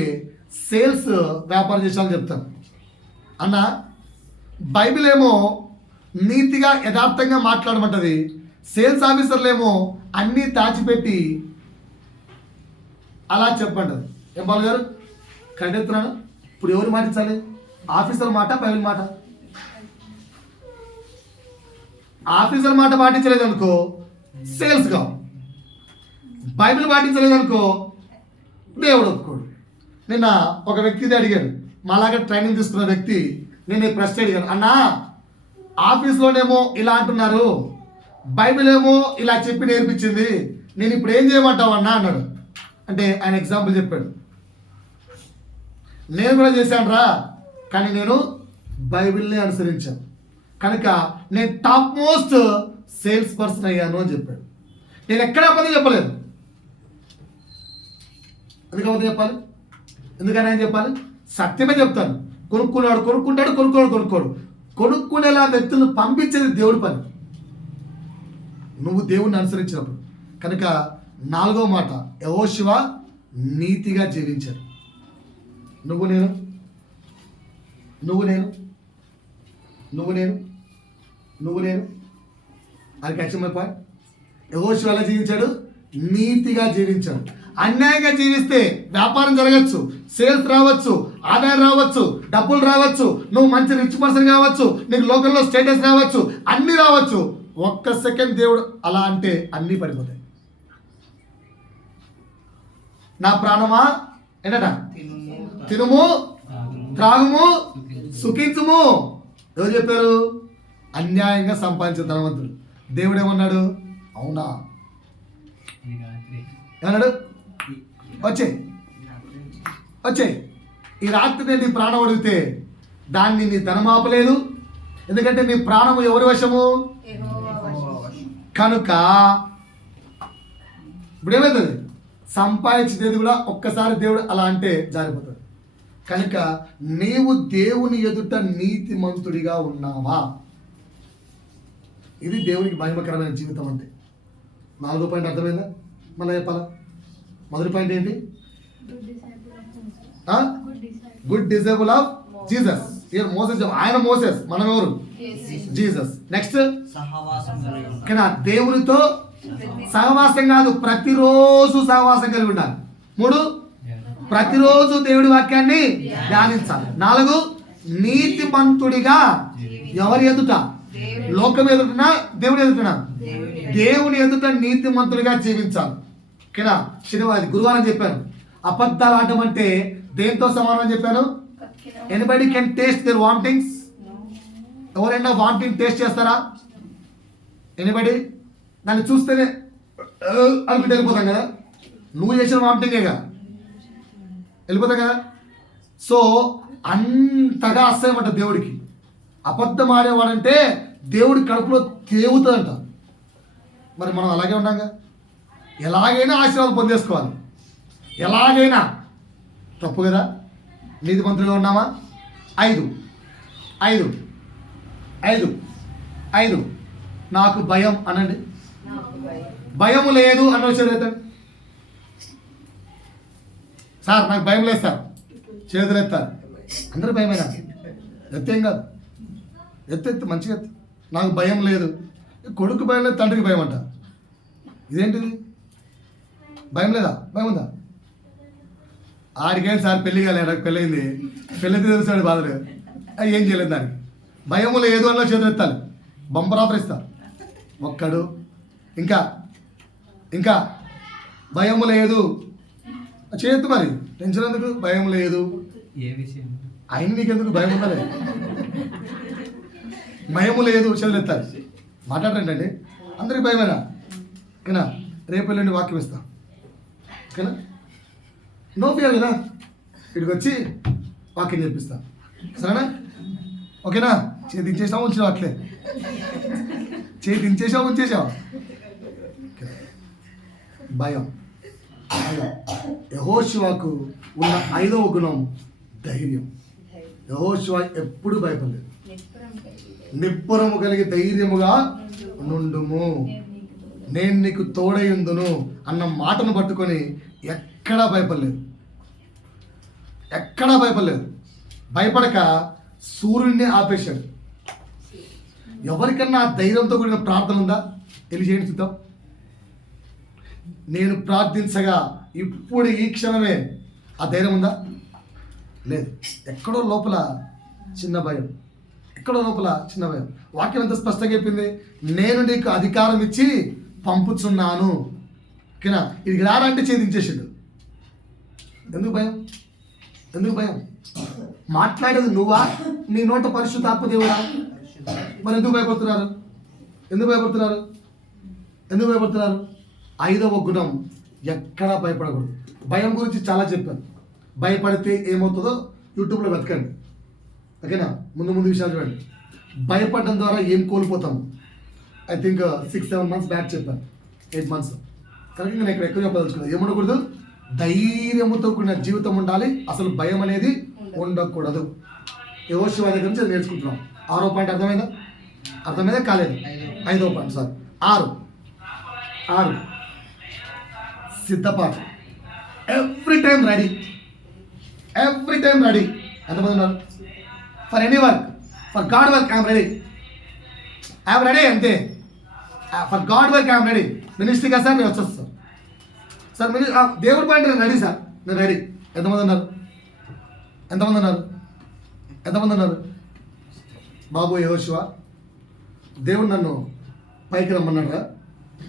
సేల్స్ వ్యాపారం చేసాలని చెప్తాను. అన్న బైబిల్ ఏమో నీతిగా యథార్థంగా మాట్లాడమంటది, సేల్స్ ఆఫీసర్లు ఏమో అన్నీ దాచిపెట్టి అలా చెప్పంటది. ఏం బాలు గారు ఖండిస్తున్నాను. ఇప్పుడు ఎవరు మాటించాలి? ఆఫీసర్ మాట, బైబిల్ మాట? ఆఫీసర్ మాట పాటించలేదు అనుకో సేల్స్ కావు, బైబిల్ పాటించలేదు అనుకో దేవుడు ఒప్పుకోడు. నిన్న ఒక వ్యక్తి అడిగాడు, మాలాగా ట్రైనింగ్ తీసుకున్న వ్యక్తి, నేను ప్రశ్న అడిగాను, అన్నా ఆఫీస్లోనేమో ఇలా అంటున్నారు, బైబిల్ ఏమో ఇలా చెప్పి నేర్పించింది, నేను ఇప్పుడు ఏం చేయమంటావు అన్నా అన్నాడు. అంటే ఆయన ఎగ్జాంపుల్ చెప్పాడు. నేను కూడా చేశాను రా, కానీ నేను బైబిల్ని అనుసరించాను కనుక నేను టాప్ మోస్ట్ సేల్స్ పర్సన్ అయ్యాను అని చెప్పాడు. నేను ఎక్కడ అబద్ధం చెప్పలేదు. ఎందుకు అబద్ధం చెప్పాలి? ఎందుకని ఆయన చెప్పాలి? సత్యమే చెప్తాను. కొనుక్కున్నాడు కొనుక్కుంటాడు, కొనుక్కోడు. కొనుక్కునేలా వ్యక్తులను పంపించేది దేవుడి పని, నువ్వు దేవుణ్ణి అనుసరించినప్పుడు. కనుక 4వ మాట, యెహోషువ నీతిగా జీవించాడు. నువ్వు నేను అది క్యాచ్ మై పాయింట్. యెహోషువ ఎలా జీవించాడు? నీతిగా జీవించాడు. అన్యాయంగా జీవిస్తే వ్యాపారం జరగచ్చు, సేల్స్ రావచ్చు, ఆదాయం రావచ్చు, డబ్బులు రావచ్చు, నువ్వు మంచి రిచ్ పర్సన్ కావచ్చు, నీకు లోకల్లో స్టేటస్ రావచ్చు, అన్నీ రావచ్చు. ఒక్క సెకండ్ దేవుడు అలా అంటే అన్నీ పడిపోతాయి. నా ప్రాణమా ఏంటట? తినుము, త్రాగుము, సుఖించుము. ఎవరు చెప్పారు? అన్యాయంగా సంపాదించిన ధనవంతుడు. దేవుడు ఏమన్నాడు? అవునా ఏమన్నాడు? వచ్చే ఈ రాత్రి నేను నీ ప్రాణం అడిగితే దాన్ని నీ ధనం ఆపలేదు. ఎందుకంటే నీ ప్రాణము ఎవరి వశము? కనుక ఇప్పుడు ఏమవుతుంది? సంపాదించేది కూడా ఒక్కసారి దేవుడు అలా అంటే జారిపోతుంది. కనుక నీవు దేవుని ఎదుట నీతిమంతుడిగా ఉన్నావా? ఇది దేవునికి మహిమకరమైన జీవితం అంటే. 4వ పాయింట్ అర్థమైందా? మళ్ళీ చెప్పాలా? మొదటి పాయింట్ ఏంటి? Good disciple of Jesus. Moses, ఆయన మోసెస్, మనం ఎవరు? జీసస్. నెక్స్ట్ దేవునితో సహవాసం కాదు, ప్రతిరోజు సహవాసం కలిగి ఉండాలి. 3 ప్రతిరోజు దేవుడి వాక్యాన్ని ధ్యానించాలి. 4 నీతిమంతుడిగా ఎవరి ఎదుట? లోకం ఎదుటనా దేవుని ఎదుటనా? దేవుని ఎదుట నీతిమంతుడిగా జీవించాలి. ఓకేనా? శనివారం గురువారం చెప్పాను అబద్ధాలు ఆడటం అంటే దేంతో సమానం చెప్పాను? Anybody can taste their vomitings. ఎవరైనా వామిటింగ్ టేస్ట్ చేస్తారా? ఎనీబడి? దాన్ని చూస్తేనే అనుకుంటే వెళ్ళిపోతాం కదా. నువ్వు చేసిన వామిటింగే కదా, వెళ్ళిపోతాం కదా. సో అంతగా అసహ్యం అంట దేవుడికి. అబద్ధం ఆడేవాడంటే దేవుడి కడుపులో తేవుతుందంట. మరి మనం అలాగే ఉన్నాగా. ఎలాగైనా ఆశీర్వాదం పొందేసుకోవాలి, ఎలాగైనా. తప్పు కదా? నీతిమంతులుగా ఉన్నామా? 5 నాకు భయం అనండి. భయం లేదు అన్న విషయం ఎత్తండి. సార్ నాకు భయం లేదు సార్, చేతులు ఎత్తారు. అందరూ భయమేనా? ఎత్తేం కాదు, ఎత్తు మంచిగా ఎత్తు. నాకు భయం లేదు. కొడుకు భయం లేదు, తండ్రికి భయం అంట. ఇదేంటిది? భయం లేదా? భయం ఉందా? ఆడికేం సార్ పెళ్ళి కాలేదు, నాకు పెళ్ళయింది, పెళ్ళి తెలుస్తాడు బాధలు, ఏం చేయలేదు దానికి. భయము లేదు అన్న చేతులు ఎత్తాలి, బంపర్ ఆఫర్ ఇస్తా. ఒక్కడు. ఇంకా భయము లేదు చేయొద్దు. మరి టెన్షన్ ఎందుకు? భయం లేదు. ఆయన నీకెందుకు భయం ఉండాలి? భయము లేదు చేతులు ఎత్తాలి. మాట్లాడరండి, అందరికి భయమేనా? ఓకేనా? రేపు వెళ్ళండి వాక్యం ఇస్తా. ఓకేనా? నో ఫియర్ కదా. ఇక్కడికి వచ్చి వాక్యం చెప్పిస్తా, సరేనా? ఓకేనా? చేతి దించేసావు ఉంచావు, అట్లే చేతి దించేసావు ఉంచేసావు. భయం. యెహోషువకు ఉన్న 5వ గుణం ధైర్యం. యెహోషువ ఎప్పుడు భయపడలేదు. నిప్పురము కలిగి ధైర్యముగా నుండుము, నేను నీకు తోడయుందును అన్న మాటను పట్టుకొని ఎక్కడా భయపడలేదు. భయపడక సూర్యుడిని ఆపేశాడు. ఎవరికన్నా ధైర్యంతో కూడిన ప్రార్థన ఉందా? వెళ్ళి చేయండి చూద్దాం. నేను ప్రార్థించగా ఇప్పుడు ఈ క్షణమే ఆ ధైర్యం ఉందా? లేదు. ఎక్కడో లోపల చిన్న భయం. వాక్యం ఎంత స్పష్టంగా చెప్పింది? నేను నీకు అధికారం ఇచ్చి పంపుచున్నాను. ఓకేనా? ఇది రారంటే ఛేదించేసాడు. ఎందుకు భయం? మాట్లాడేది నువ్వా? నీ నోట పరిశుద్ధాత్మ దేవుడా? మరి ఎందుకు భయపడుతున్నారు? 5వ గుణం ఎక్కడా భయపడకూడదు. భయం గురించి చాలా చెప్పాను. భయపడితే ఏమవుతుందో యూట్యూబ్లో వెతకండి. ఓకేనా? ముందు విషయాలు చూడండి. భయపడడం ద్వారా ఏం కోల్పోతాము. ఐ థింక్ 6-7 months బ్యాక్ చెప్పాను, 8 months. కనుక నేను ఇక్కడ ఎక్కువ చెప్పదలుచుకున్నాను. ఏముండకూడదు? ధైర్యముతో కూడిన జీవితం ఉండాలి. అసలు భయం అనేది ఉండకూడదు. యెహోషువ దగ్గర నుంచి నేర్చుకుంటున్నాం. 6వ పాయింట్ అర్థమైందా? కాలేదు. 5వ పాయింట్ సార్ 6 సిద్ధపాటు. Every time ready. ఎంతమంది ఉన్నారు? For any work, for God work I'm ready అంతే. For God work I'm ready. Ministry కదా సార్, నేను వచ్చేస్తాను సార్. దేవుడి పని నేను రెడీ సార్, నేను రెడీ. ఎంతమంది ఉన్నారు? ఎంతమంది ఉన్నారు? ఎంతమంది ఉన్నారు? బాబు యెహోషువ, దేవుడు నన్ను పైకి రమ్మన్నాడుగా,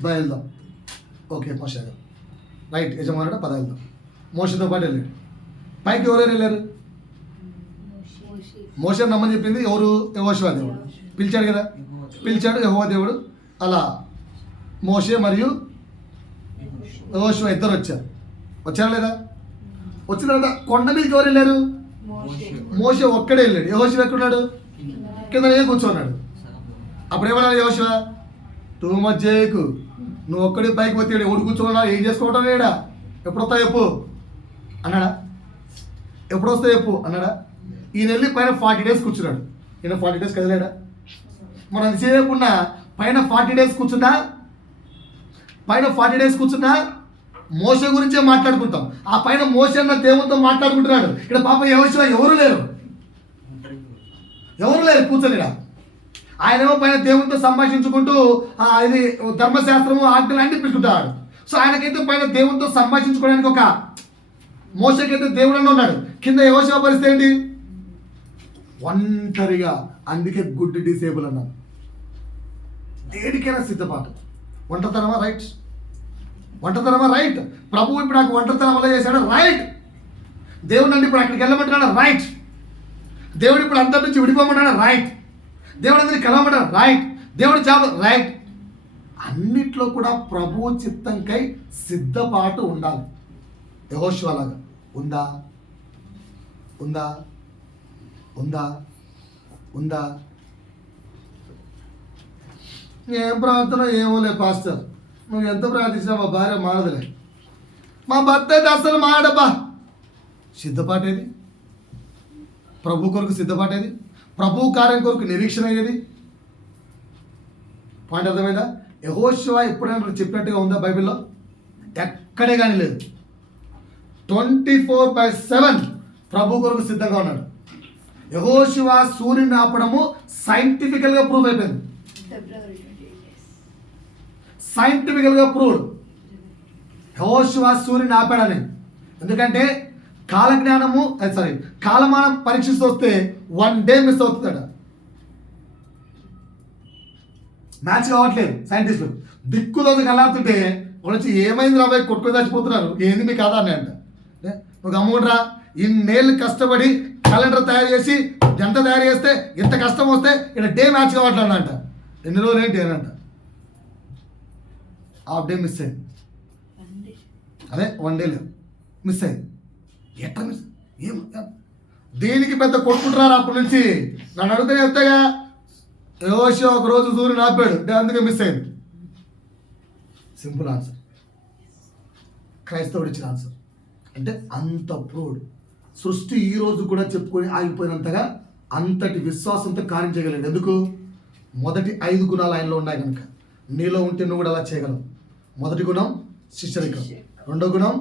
వెళ్దాం. ఓకే మోషే గారు రైట్, యజమానుడు పద వెళ్దాం. మోషతో పాటు వెళ్ళాడు. పైకి ఎవరెవరు వెళ్ళారు? మోషే రమ్మని చెప్పింది ఎవరు? యెహోషువ దేవుడు పిలిచాడు కదా, పిలిచాడు యెహోవా దేవుడు. అలా మోషే మరియు యెహోషువ ఇద్దరు వచ్చారా లేదా? వచ్చిన తర్వాత కొండ మీదకి ఎవరు వెళ్ళారు? మోషే ఒక్కడే వెళ్ళాడు. యెహోషువ ఎక్కడున్నాడు? కింద కూర్చోన్నాడు. అప్పుడు ఏమన్నాడు యెహోషువ? టూ మచ్ చేయకు, నువ్వు ఒక్కడే పైకి పోతాడు, ఎవడు కూర్చోన్నా ఏం చేసుకోవటం లేడా, ఎప్పుడు వస్తావు చెప్పు అన్నాడా? ఎప్పుడు వస్తావు చెప్పు అన్నాడా? ఈయన వెళ్ళి పైన 40 days కూర్చున్నాడు. ఈయన 40 days కదిలేడా? మనం అంతసేపు ఉన్న పైన 40 days కూర్చున్నా, పైన 40 days కూర్చున్నా మోషే గురించే మాట్లాడుకుంటాం. ఆ పైన మోషే అన్న దేవునితో మాట్లాడుకుంటున్నాడు. ఇక్కడ పాప యెహోషువ ఎవరు లేరు కూర్చొనిరా. ఆయనేమో పైన దేవునితో సంభాషించుకుంటూ ఇది ధర్మశాస్త్రము ఆజ్ఞలు అన్ని పిలుచుకుంటాడు. సో ఆయనకైతే పైన దేవునితో సంభాషించుకోవడానికి ఒక మోషేకైతే దేవుడు అని ఉన్నాడు. కింద యెహోషువ పరిస్థితి ఏంటి? ఒంటరిగా. అందుకే గుడ్ డిసేబుల్ అన్నాను. దేనికైనా సిద్ధపాటు. ఒంటరితనమా? రైట్. ఒంటరితనమా? రైట్. ప్రభువు ఇప్పుడు నాకు ఒంటరితనం వల్ల చేశాడు, రైట్. దేవుడు నన్ను ఇప్పుడు అక్కడికి వెళ్ళమంటున్నాడు, రైట్. దేవుడు ఇప్పుడు అందరి నుంచి విడిపోమంటాడు, రైట్. దేవుడు అందరినీ కలవమంటాడు, రైట్. దేవుడు జాబ్, రైట్. అన్నిట్లో కూడా ప్రభువు చిత్తంకై సిద్ధపాటు ఉండాలి. యెహోషువ లాగా ఉందా? ఉందా? ఉందా? ఉందా? ఏం ప్రార్థన ఏమోలే పాస్టర్, నువ్వు ఎంత ప్రార్థించినా మా భార్య మారదులే, మా భర్త అయితే అసలు మాడబ్బా. సిద్ధపాటేది? ప్రభు కొరకు సిద్ధపాటేది? ప్రభు కార్యం కొరకు నిరీక్షణ అయ్యేది? పాయింట్ అర్థమైందా? యెహోషువ ఎప్పుడైనా చెప్పినట్టుగా ఉందా బైబిల్లో? ఎక్కడే కానీ లేదు. 24/7 ప్రభు కొరకు సిద్ధంగా ఉన్నాడు. యెహోషువ సూర్యుని ఆపడము సైంటిఫికల్గా ప్రూవ్ అయిపోయింది. సైంటిఫికల్గా ప్రూవ్డ్. యెహోషువ సూర్యుని ఆపాడని. ఎందుకంటే కాలమానం పరీక్షిస్తూ వస్తే 1 day మిస్ అవుతుందట. మ్యాచ్ కావట్లేదు. సైంటిస్టులు దిక్కుదోదు కలాడుతుంటే వాళ్ళు వచ్చి ఏమైంది రాబోయే కొట్టుకొని చచ్చిపోతున్నారు, ఏంది మీకు కాదా అని అంట. ఒక అమౌంట్ రా, ఇన్నేళ్ళు కష్టపడి క్యాలెండర్ తయారు చేసి జంట తయారు చేస్తే ఇంత కష్టం వస్తే ఇక్కడ డే మ్యాచ్ కావట్లేదంట. ఎన్ని రోజులు ఏంటి అనంట, హాఫ్ డే మిస్ అయింది. అదే 1 day మిస్ అయింది. ఎట్లా మిస్? ఏం దేనికి పెద్ద కొట్టుకుంటున్నారు అప్పటి నుంచి? నన్ను అడిగితే చెప్తాగా, యెహోషువ ఒక రోజు సూర్యుని ఆపాడు, అందుకే మిస్ అయింది. సింపుల్ ఆన్సర్, క్రైస్తవుడు ఇచ్చిన ఆన్సర్. అంటే అంత ప్రూవ్డ్. సృష్టి ఈ రోజు కూడా చెప్పుకొని ఆగిపోయినంతగా అంతటి విశ్వాసంతో కార్యం చేయగలడు. ఎందుకు? మొదటి 5 గుణాలు ఆయనలో ఉన్నాయి కనుక. నీలో ఉంటే నువ్వు కూడా అలా చేయగలవు. మొదటి గుణం శిష్యరికం, 2వ గుణం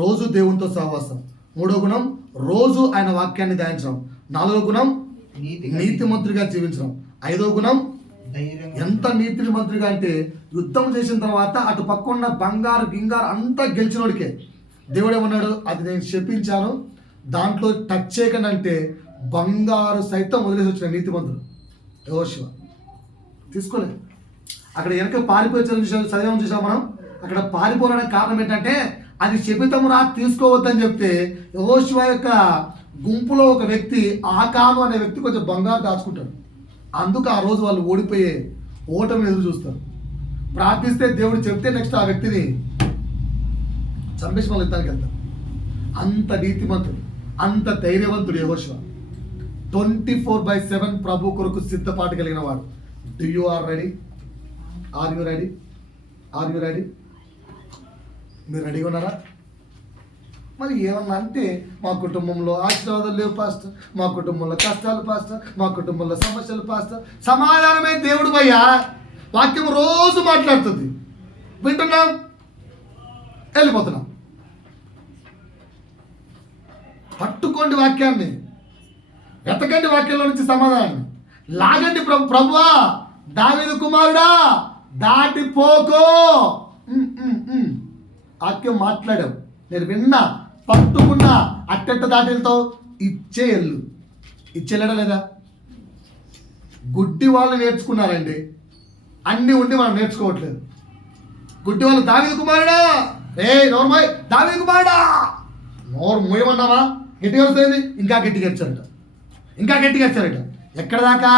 రోజు దేవునితో సహవాసం, 3వ గుణం రోజు ఆయన వాక్యాన్ని ధ్యానించడం, 4వ గుణం నీతిమంతుడిగా జీవించడం, 5వ గుణం ఎంత నీతిమంతుడిగా అంటే యుద్ధం చేసిన తర్వాత అటు పక్కన్న బంగారు గింగారు అంతా గెలిచినోడికే దేవుడు ఏమన్నాడు, అది నేను శపించాను, దాంట్లో టచ్ చేయకండి అంటే బంగారు సైతం వదిలేసి వచ్చిన నీతిమంతుడు యెహోషువ. తీసుకోలేదు. అక్కడ వెనక పారిపోయి చదివామని చూసాం మనం. అక్కడ పారిపోవడానికి కారణం ఏంటంటే అది శపితము రా తీసుకోవద్దని చెప్తే యెహోషువ యొక్క గుంపులో ఒక వ్యక్తి ఆకాను అనే వ్యక్తి కొంచెం బంగారు దాచుకుంటాడు. అందుకు ఆ రోజు వాళ్ళు ఓడిపోయే ఓటమిని ఎదురు చూస్తారు. ప్రార్థిస్తే దేవుడు చెప్తే నెక్స్ట్ ఆ వ్యక్తిని చంపేసి వాళ్ళు యుద్ధానికి వెళ్తారు. అంత నీతిమంతుడు, అంత ధైర్యవంతుడు యెహోషువ. 24/7 ప్రభు కొరకు సిద్ధపాటు కలిగిన వాడు. Do you are ready? Are you ready? Are you ready? మీరు రెడీగా ఉన్నారా? మరి ఏమన్నా అంటే మా కుటుంబంలో ఆశీర్వాదాలు లేవు పాస్టర్, మా కుటుంబంలో కష్టాలు పాస్టర్, మా కుటుంబంలో సమస్యలు పాస్టర్. సమాధానమే దేవుడు భయ్యా. వాక్యం రోజు మాట్లాడుతుంది, వింటున్నాం, వెళ్ళిపోతున్నాం. పట్టుకోండి వాక్యాన్ని, వెతకండి వాక్యంలో నుంచి సమాధానాన్ని, లాగండి. ప్రభువా, దావీదు కుమారుడా, దాటిపోకో. వాక్యం మాట్లాడావు, నేను విన్నా, పట్టుకున్నా. అట్టెట్ట దాటి వెళ్తావు? ఇచ్చే వెళ్ళు. ఇచ్చేళ్ళడా లేదా? గుడ్డి వాళ్ళు నేర్చుకున్నారండి, అన్నీ ఉండి మనం నేర్చుకోవట్లేదు. గుడ్డి వాళ్ళు దావీదు కుమారుడా, నోర్మోయ్ దావీదు కుమారుడా, నోరు మూయమన్నావా? గట్టిగా వస్తుంది, ఇంకా గట్టిగా వచ్చారట, ఇంకా గట్టిగా వచ్చారట. ఎక్కడ దాకా?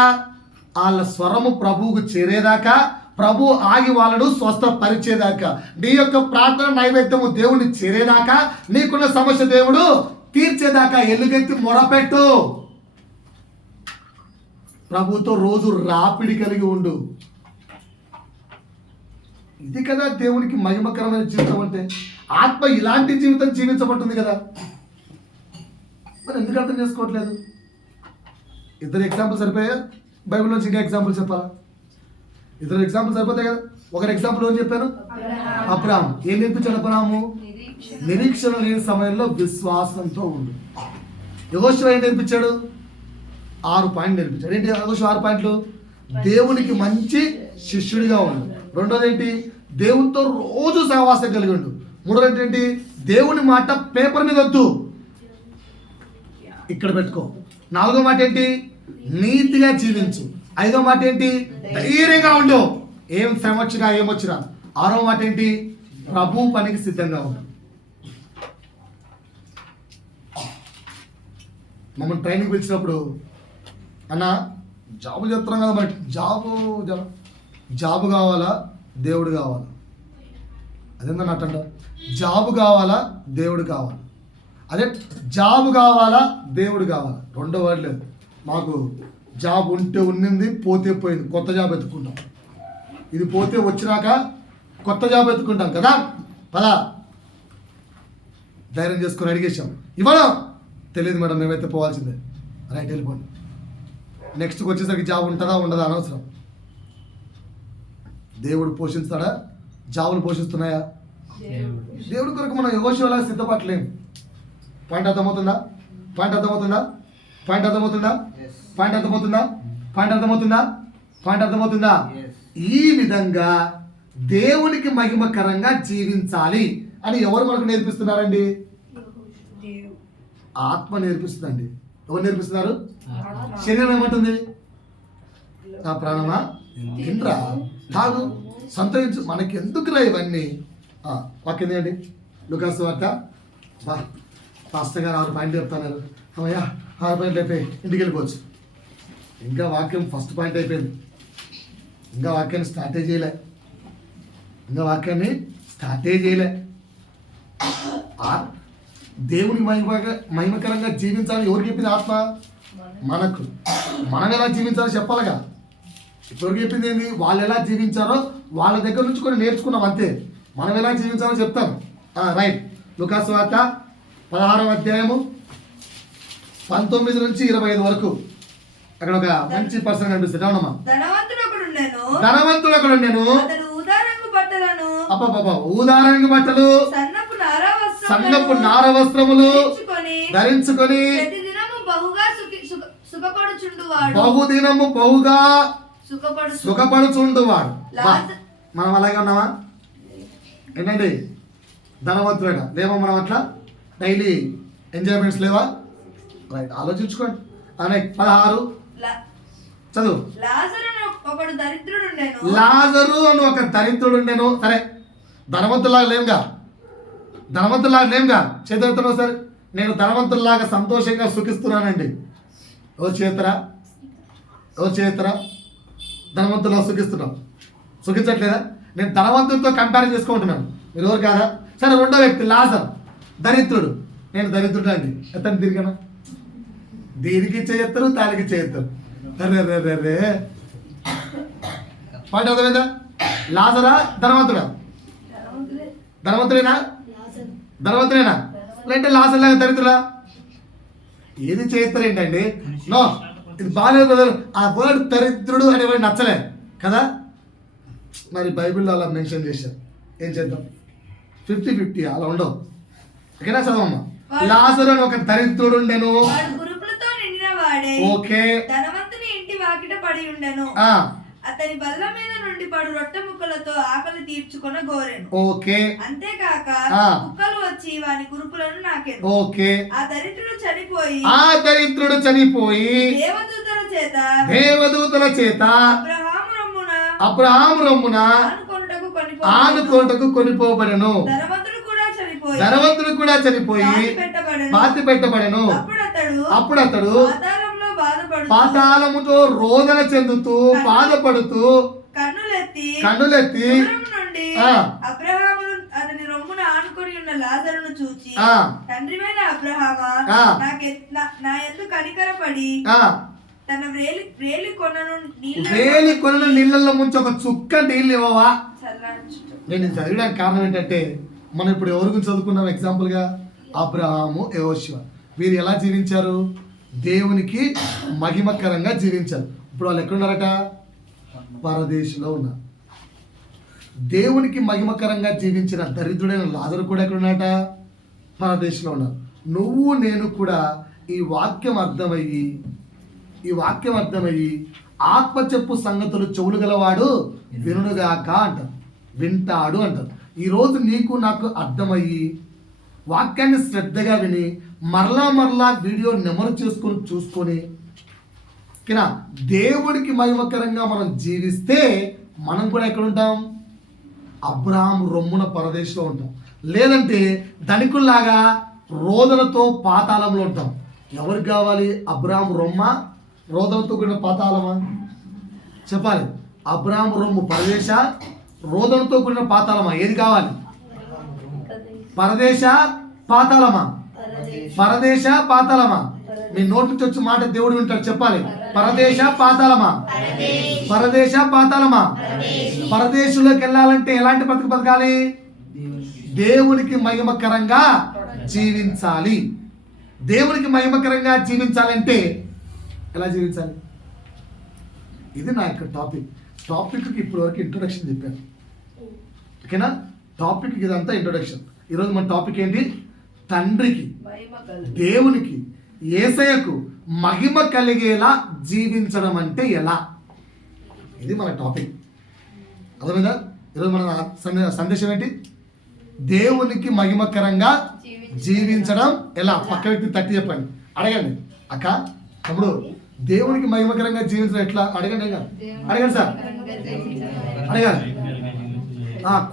వాళ్ళ స్వరము ప్రభువుకు చేరేదాకా, ప్రభు ఆగి వాళ్ళను స్వస్థపరిచేదాకా, నీ యొక్క ప్రార్థన నైవేద్యము దేవుడిని చేరేదాకా, నీకున్న సమస్య దేవుడు తీర్చేదాకా ఎలుగెత్తి మొరపెట్టు. ప్రభుతో రోజు రాపిడి కలిగి ఉండు. ఇది కదా దేవునికి మహిమకరమైన జీవితం అంటే. ఆత్మ ఇలాంటి జీవితం జీవించబడుతుంది కదా, మరి ఎందుకు అర్థం చేసుకోవట్లేదు? ఇద్దరు ఎగ్జాంపుల్ సరిపోయా? బైబిల్ నుంచి ఇంకా ఎగ్జాంపుల్ చెప్పాలా? ఇద్దరు ఎగ్జాంపుల్ సరిపోతాయి కదా. ఒకరి ఎగ్జాంపుల్ ఏం చెప్పాను? అబ్రాహాము. ఏం నేర్పించాడు అబ్రాహాము? నిరీక్షణ లేని సమయంలో విశ్వాసంతో ఉండు. యెహోషువ ఏం నేర్పించాడు? 6 పాయింట్లు నేర్పించాడు. ఏంటి యెహోషువ 6 పాయింట్లు? దేవునికి మంచి శిష్యుడిగా ఉండు. రెండోది ఏంటి? దేవునితో రోజు సహవాసం కలిగి ఉండు. మూడోది ఏంటి? దేవుని మాట పేపర్ మీద వద్దు, ఇక్కడ పెట్టుకో. నాలుగో మాట ఏంటి? నీతిగా జీవించు. ఐదో మాట ఏంటి? ధైర్యంగా ఉండు, ఏం శ్రమ వచ్చినా ఏమొచ్చినా. ఆరో మాట ఏంటి? ప్రభు పనికి సిద్ధంగా ఉండు. మమ్మల్ని ట్రైనింగ్ పిలిచినప్పుడు, అన్న జాబు చెప్తున్నాం కదా, మరి జాబు కావాలా దేవుడు కావాలా? అదేందని అట్టంట, జాబు కావాలా దేవుడు కావాలా? అదే జాబు కావాలా దేవుడు కావాలా? రెండో వర్డ్ లేదు. మాకు జాబ్ ఉంటే ఉన్నింది, పోతే పోయింది, కొత్త జాబ్ ఎత్తుకుంటాం. ఇది పోతే వచ్చినాక కొత్త జాబ్ ఎత్తుకుంటాం కదా. పదా ధైర్యం చేసుకొని అడిగేసాం, ఇవ్వడం తెలియదు మేడం, మేమైతే పోవాల్సిందే. రైట్, వెళ్ళిపోండి. నెక్స్ట్కి వచ్చేసరికి జాబ్ ఉంటుందా ఉండదా అనవసరం. దేవుడు పోషిస్తాడా? జాబులు పోషిస్తున్నాయా? దేవుడి కొరకు మనం యెహోషువలా సిద్ధపడలేము. పాయింట్ అర్థమవుతుందా? పాయింట్ అర్థమవుతుందా? పాయింట్ అర్థమవుతుందా? పాయింట్ అర్థమవుతుందా? పాయింట్ అర్థమవుతుందా? పాయింట్ అర్థమవుతుందా? ఈ విధంగా దేవునికి మహిమకరంగా జీవించాలి అని ఎవరు మనకు నేర్పిస్తున్నారండి? ఆత్మ నేర్పిస్తుందండి. ఎవరు నేర్పిస్తున్నారు? శరీరం ఏమంటుంది? నా ప్రాణమా తినరా, తాగు, సంతరించు. మనకి ఎందుకురా ఇవన్నీ? వాక్యం ఏంటి? లూకాసు వార్త. పాస్టర్ గారు 6 పాయింట్లు చెప్తున్నారు. అమ్మయ్యా 6 పాయింట్లు అయిపోయి ఇంటికి వెళ్ళిపోవచ్చు. ఇంకా వాక్యం ఫస్ట్ పాయింట్ అయిపోయింది, ఇంకా వాక్యాన్ని స్టార్టే చేయలే. దేవునికి మహిమకరంగా జీవించాలని ఎవరికి చెప్పింది? ఆత్మ మనకు. మనం ఎలా జీవించాలో చెప్పాలిగా. ఎవరికి చెప్పింది ఏంది? వాళ్ళు ఎలా జీవించారో వాళ్ళ దగ్గర నుంచి కొన్ని నేర్చుకున్నాం అంతే. మనం ఎలా జీవించాలో చెప్తాం. రైట్. లూకాసు వార్త 16వ అధ్యాయము 19 నుంచి 25 వరకు. అక్కడ ఒక మంచి పర్సన్ కనిపిస్తుంది. అవునమ్మా. ధనవంతుడు ఒకడు ఉండెను. ఊదారంగు బట్టలు, సన్నపు నార వస్త్రములు ధరించుకొని బహుదినము బహుగా సుఖపడుచుండువాడు. మనం అలాగే ఉన్నామా? ఏంటండి? ధనవంతుడట లేవా? మనం అట్లా డైలీ ఎంజాయ్మెంట్స్ లేవా? రైట్, ఆలోచించుకోండి. అనే 16 చదువు. లాజరు అని ఒక దరిద్రుడు ఉండెను. సరే, ధనవంతులాగా లేముగా చేతులెత్తను సార్. నేను ధనవంతుల్లాగా సంతోషంగా సుఖిస్తున్నానండి. ఎవరు చేస్తారా? ధనవంతులా సుఖిస్తున్నాం? సుఖించట్లేదా? నేను ధనవంతుడితో కంపేర్ చేసుకుంటున్నాను. మీరు ఎవరు కాదా? సరే, రెండో వ్యక్తి లాజర్, దరిద్రుడు. నేను దరిద్రుడు అండి. ఎత్తని తిరిగాను, దీనికి చేయెత్తరు, దానికి చేయెత్తరు. అరే పాయింట్ అర్థమైందా? లాజరా ధనవంతుడా? ధనవంతుడేనా? లేదంటే లాజర్ లాగా దరిద్రుడా? ఏది చేయెత్తరు ఏంటండి? నో, ఇది బాగాలేదు. ఆ వర్డ్ దరిద్రుడు అనే వర్డ్ నచ్చలే కదా. మరి బైబిల్లో అలా మెన్షన్ చేశారు. ఏం చేద్దాం? 50-50 అలా ఉండవు. ఓకేనా? చదవమ్మా. లాజరు అని ఒక దరిద్రుడు ఉండెను. ఓకే. అతని బల్ల మీద నుండి పడు రొట్టె ముక్కలతో ఆకలి తీర్చుకొన గోరెను. ఓకే. అంతేకాక కుక్కలు వచ్చి వాని కురుపులను నాకెను. ఓకే. ఆ దరిద్రుడు చనిపోయి దేవదూతల చేత అబ్రహాము రొమ్మున ఆనుకొనుటకు కొనిపోబడెను. ధనవంతుడు కూడా చనిపోయి పాతి పెట్టబడెను. అప్పుడు అతడు పాతాళముతో రోదన చెందుతూ బాధపడుతూ కన్నులెత్తి అబ్రహాము అతని రొమ్మున ఆనుకొని ఉన్న లాజరును చూచి, తండ్రివైన అబ్రహామా, నా యందు కనికరపడి తన వేలి కొనను నీళ్ళల్లో ముంచి ఒక చుక్క నీళ్ళు ఇవ్వవా? నేను చదివడానికి కారణం ఏంటంటే, మనం ఇప్పుడు ఎవరి గురించి చదువుకున్నాం? ఎగ్జాంపుల్ గా అబ్రహాము, యెహోషువ. వీరు ఎలా జీవించారు? దేవునికి మహిమకరంగా జీవించారు. ఇప్పుడు వాళ్ళు ఎక్కడున్నారట? పరదేశంలో ఉన్నారు. దేవునికి మహిమకరంగా జీవించిన దరిద్రుడైన లాజరు కూడా ఎక్కడున్నాట? పరదేశంలో ఉన్నారు. నువ్వు నేను కూడా ఈ వాక్యం అర్థమయ్యి ఆత్మ చెప్పు సంగతులు చెవులు గలవాడు వినుగాక అంటారు, వింటాడు అంటారు. ఈరోజు నీకు నాకు అర్థమయ్యి వాక్యాన్ని శ్రద్ధగా విని మరలా వీడియో నెమరు చేసుకొని చూసుకొని ఓకేనా, దేవుడికి మహిమకరంగా మనం జీవిస్తే మనం కూడా ఎక్కడ ఉంటాం? అబ్రహాము రొమ్మున పరదేశంలో ఉంటాం. లేదంటే ధనికుల్లాగా రోదనతో పాతాళంలో ఉంటాం. ఎవరికి కావాలి? అబ్రహాము రొమ్మ రోదనతో కూడిన పాతాళమా? చెప్పాలి. అబ్రహాము రొమ్ము పరదేశ, రోదనతో కూడిన పాతాళమా? ఏది కావాలి? పరదేశ పాతాళమా? పరదేశ పాతాళమా? మీ నోటి నుంచి వచ్చి మాట దేవుడు వింటాడు. చెప్పాలి. పరదేశ పాతాళమా? పరదేశ పాతాళమా? పరదేశంలోకి వెళ్ళాలంటే ఎలాంటి బతుకు బతకాలి? దేవునికి మహిమకరంగా జీవించాలి. దేవునికి మహిమకరంగా జీవించాలంటే ఎలా జీవించాలి? ఇది నా యొక్క టాపిక్కి ఇప్పటి వరకు ఇంట్రొడక్షన్ చెప్పాను. ఓకేనా? టాపిక్ ఇదంతా ఇంట్రొడక్షన్. ఈరోజు మన టాపిక్ ఏంటి? తండ్రికి, దేవునికి, యేసయ్యకు మహిమ కలిగేలా జీవించడం అంటే ఎలా? ఇది మన టాపిక్. అర్థమైందా? ఈరోజు మన సందేశం ఏంటి? దేవునికి మహిమకరంగా జీవించడం ఎలా? పక్క వ్యక్తి తట్టి చెప్పండి, అడగండి. అక్క, తమ్ముడు, దేవునికి మహిమకరంగా జీవించడం ఎట్లా? అడగండి సార్, అడగాలి.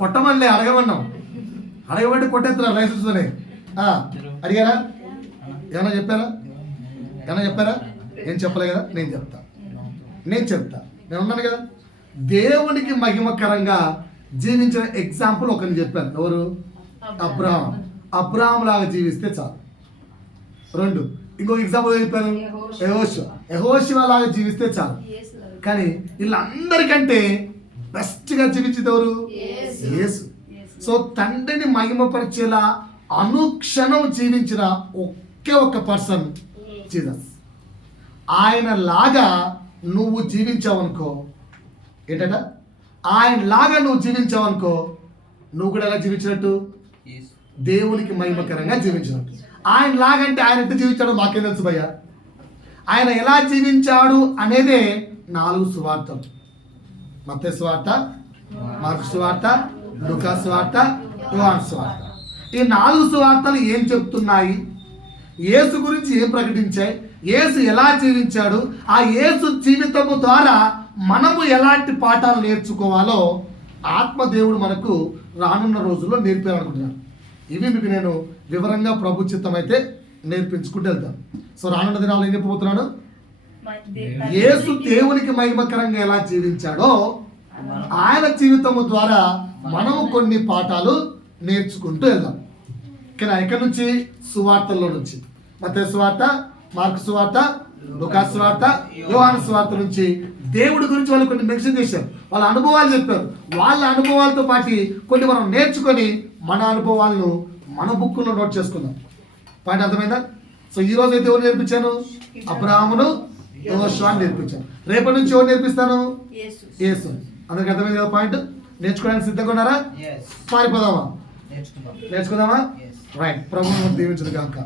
కొట్టమని అడగమన్నాం. అడగబట్టి కొట్టేస్తున్నారు లైసెన్స్తోనే. అడిగారా? ఏమైనా చెప్పారా? ఏం చెప్పలే కదా? నేను చెప్తా. నేను ఉన్నాను కదా. దేవునికి మహిమకరంగా జీవించిన ఎగ్జాంపుల్ ఒకరిని చెప్పాను. ఎవరు? అబ్రహాం లాగా జీవిస్తే చాలు. 2 ఇంకొక ఎగ్జాంపుల్ చెప్పాను, యెహోషువ లాగా జీవిస్తే చాలు. కానీ వీళ్ళందరికంటే బెస్ట్గా జీవించేది ఎవరు? యేసు. సో తండ్రిని మహిమపరిచేలా అనుక్షణం జీవించిన ఒకే ఒక్క పర్సన్ జీసస్. ఆయన లాగా నువ్వు జీవించావనుకో, ఏంటట? ఆయన లాగా నువ్వు జీవించావనుకో, నువ్వు కూడా ఎలా జీవించినట్టు? దేవునికి మహిమకరంగా జీవించినట్టు. ఆయన లాగంటే ఆయన ఎంత జీవించాడో మాకేం తెలుసు భయ్యా. ఆయన ఎలా జీవించాడు అనేదే 4 సువార్తలు. మత్తయి సువార్త, మార్కు సువార్త, లూకా సువార్త, యోహాను సువార్త. ఈ 4 సువార్తలు ఏం చెప్తున్నాయి? యేసు గురించి ఏం ప్రకటించాయి? యేసు ఎలా జీవించాడు? ఆ యేసు జీవితము ద్వారా మనము ఎలాంటి పాఠాలు నేర్చుకోవాలో ఆత్మదేవుడు మనకు రానున్న రోజుల్లో నేర్పాలనుకుంటున్నాను. ఇవి మీకు నేను వివరంగా ప్రభు చిత్తం అయితే నేర్పించుకుంటూ వెళ్తాను. సో రానున్న దినాల్లో ఏం చెప్పబోతున్నాను? యేసు దేవునికి మహిమకరంగా ఎలా జీవించాడో ఆయన జీవితము ద్వారా మనము కొన్ని పాఠాలు నేర్చుకుంటూ వెళ్దాం. కానీ ఎక్కడి నుంచి? సువార్తల్లో నుంచి. మత్తయి సువార్త, మార్కు సువార్త, లూకా సువార్త, యోహాను సువార్త నుంచి దేవుడి గురించి వాళ్ళు కొన్ని మెన్షన్ చేశారు. వాళ్ళ అనుభవాలు చెప్పారు. వాళ్ళ అనుభవాలతో పాటు కొన్ని మనం నేర్చుకొని మన అనుభవాలను మన బుక్కుల్లో నోట్ చేసుకుందాం. పాయింట్ అర్థమైందా? సో ఈ రోజు అయితే ఎవరు నేర్పించాను? అబ్రహామును, యెహోషువను నేర్పించాను. రేపటి నుంచి ఎవరు నేర్పిస్తాను? యేసు. అందరికి అర్థమైంది కదా పాయింట్? నేర్చుకోవడానికి సిద్ధంగా ఉన్నారా? పారిపోదామా? నేర్చుకుందామా? రైట్. ప్రభువును దీవించును గాక.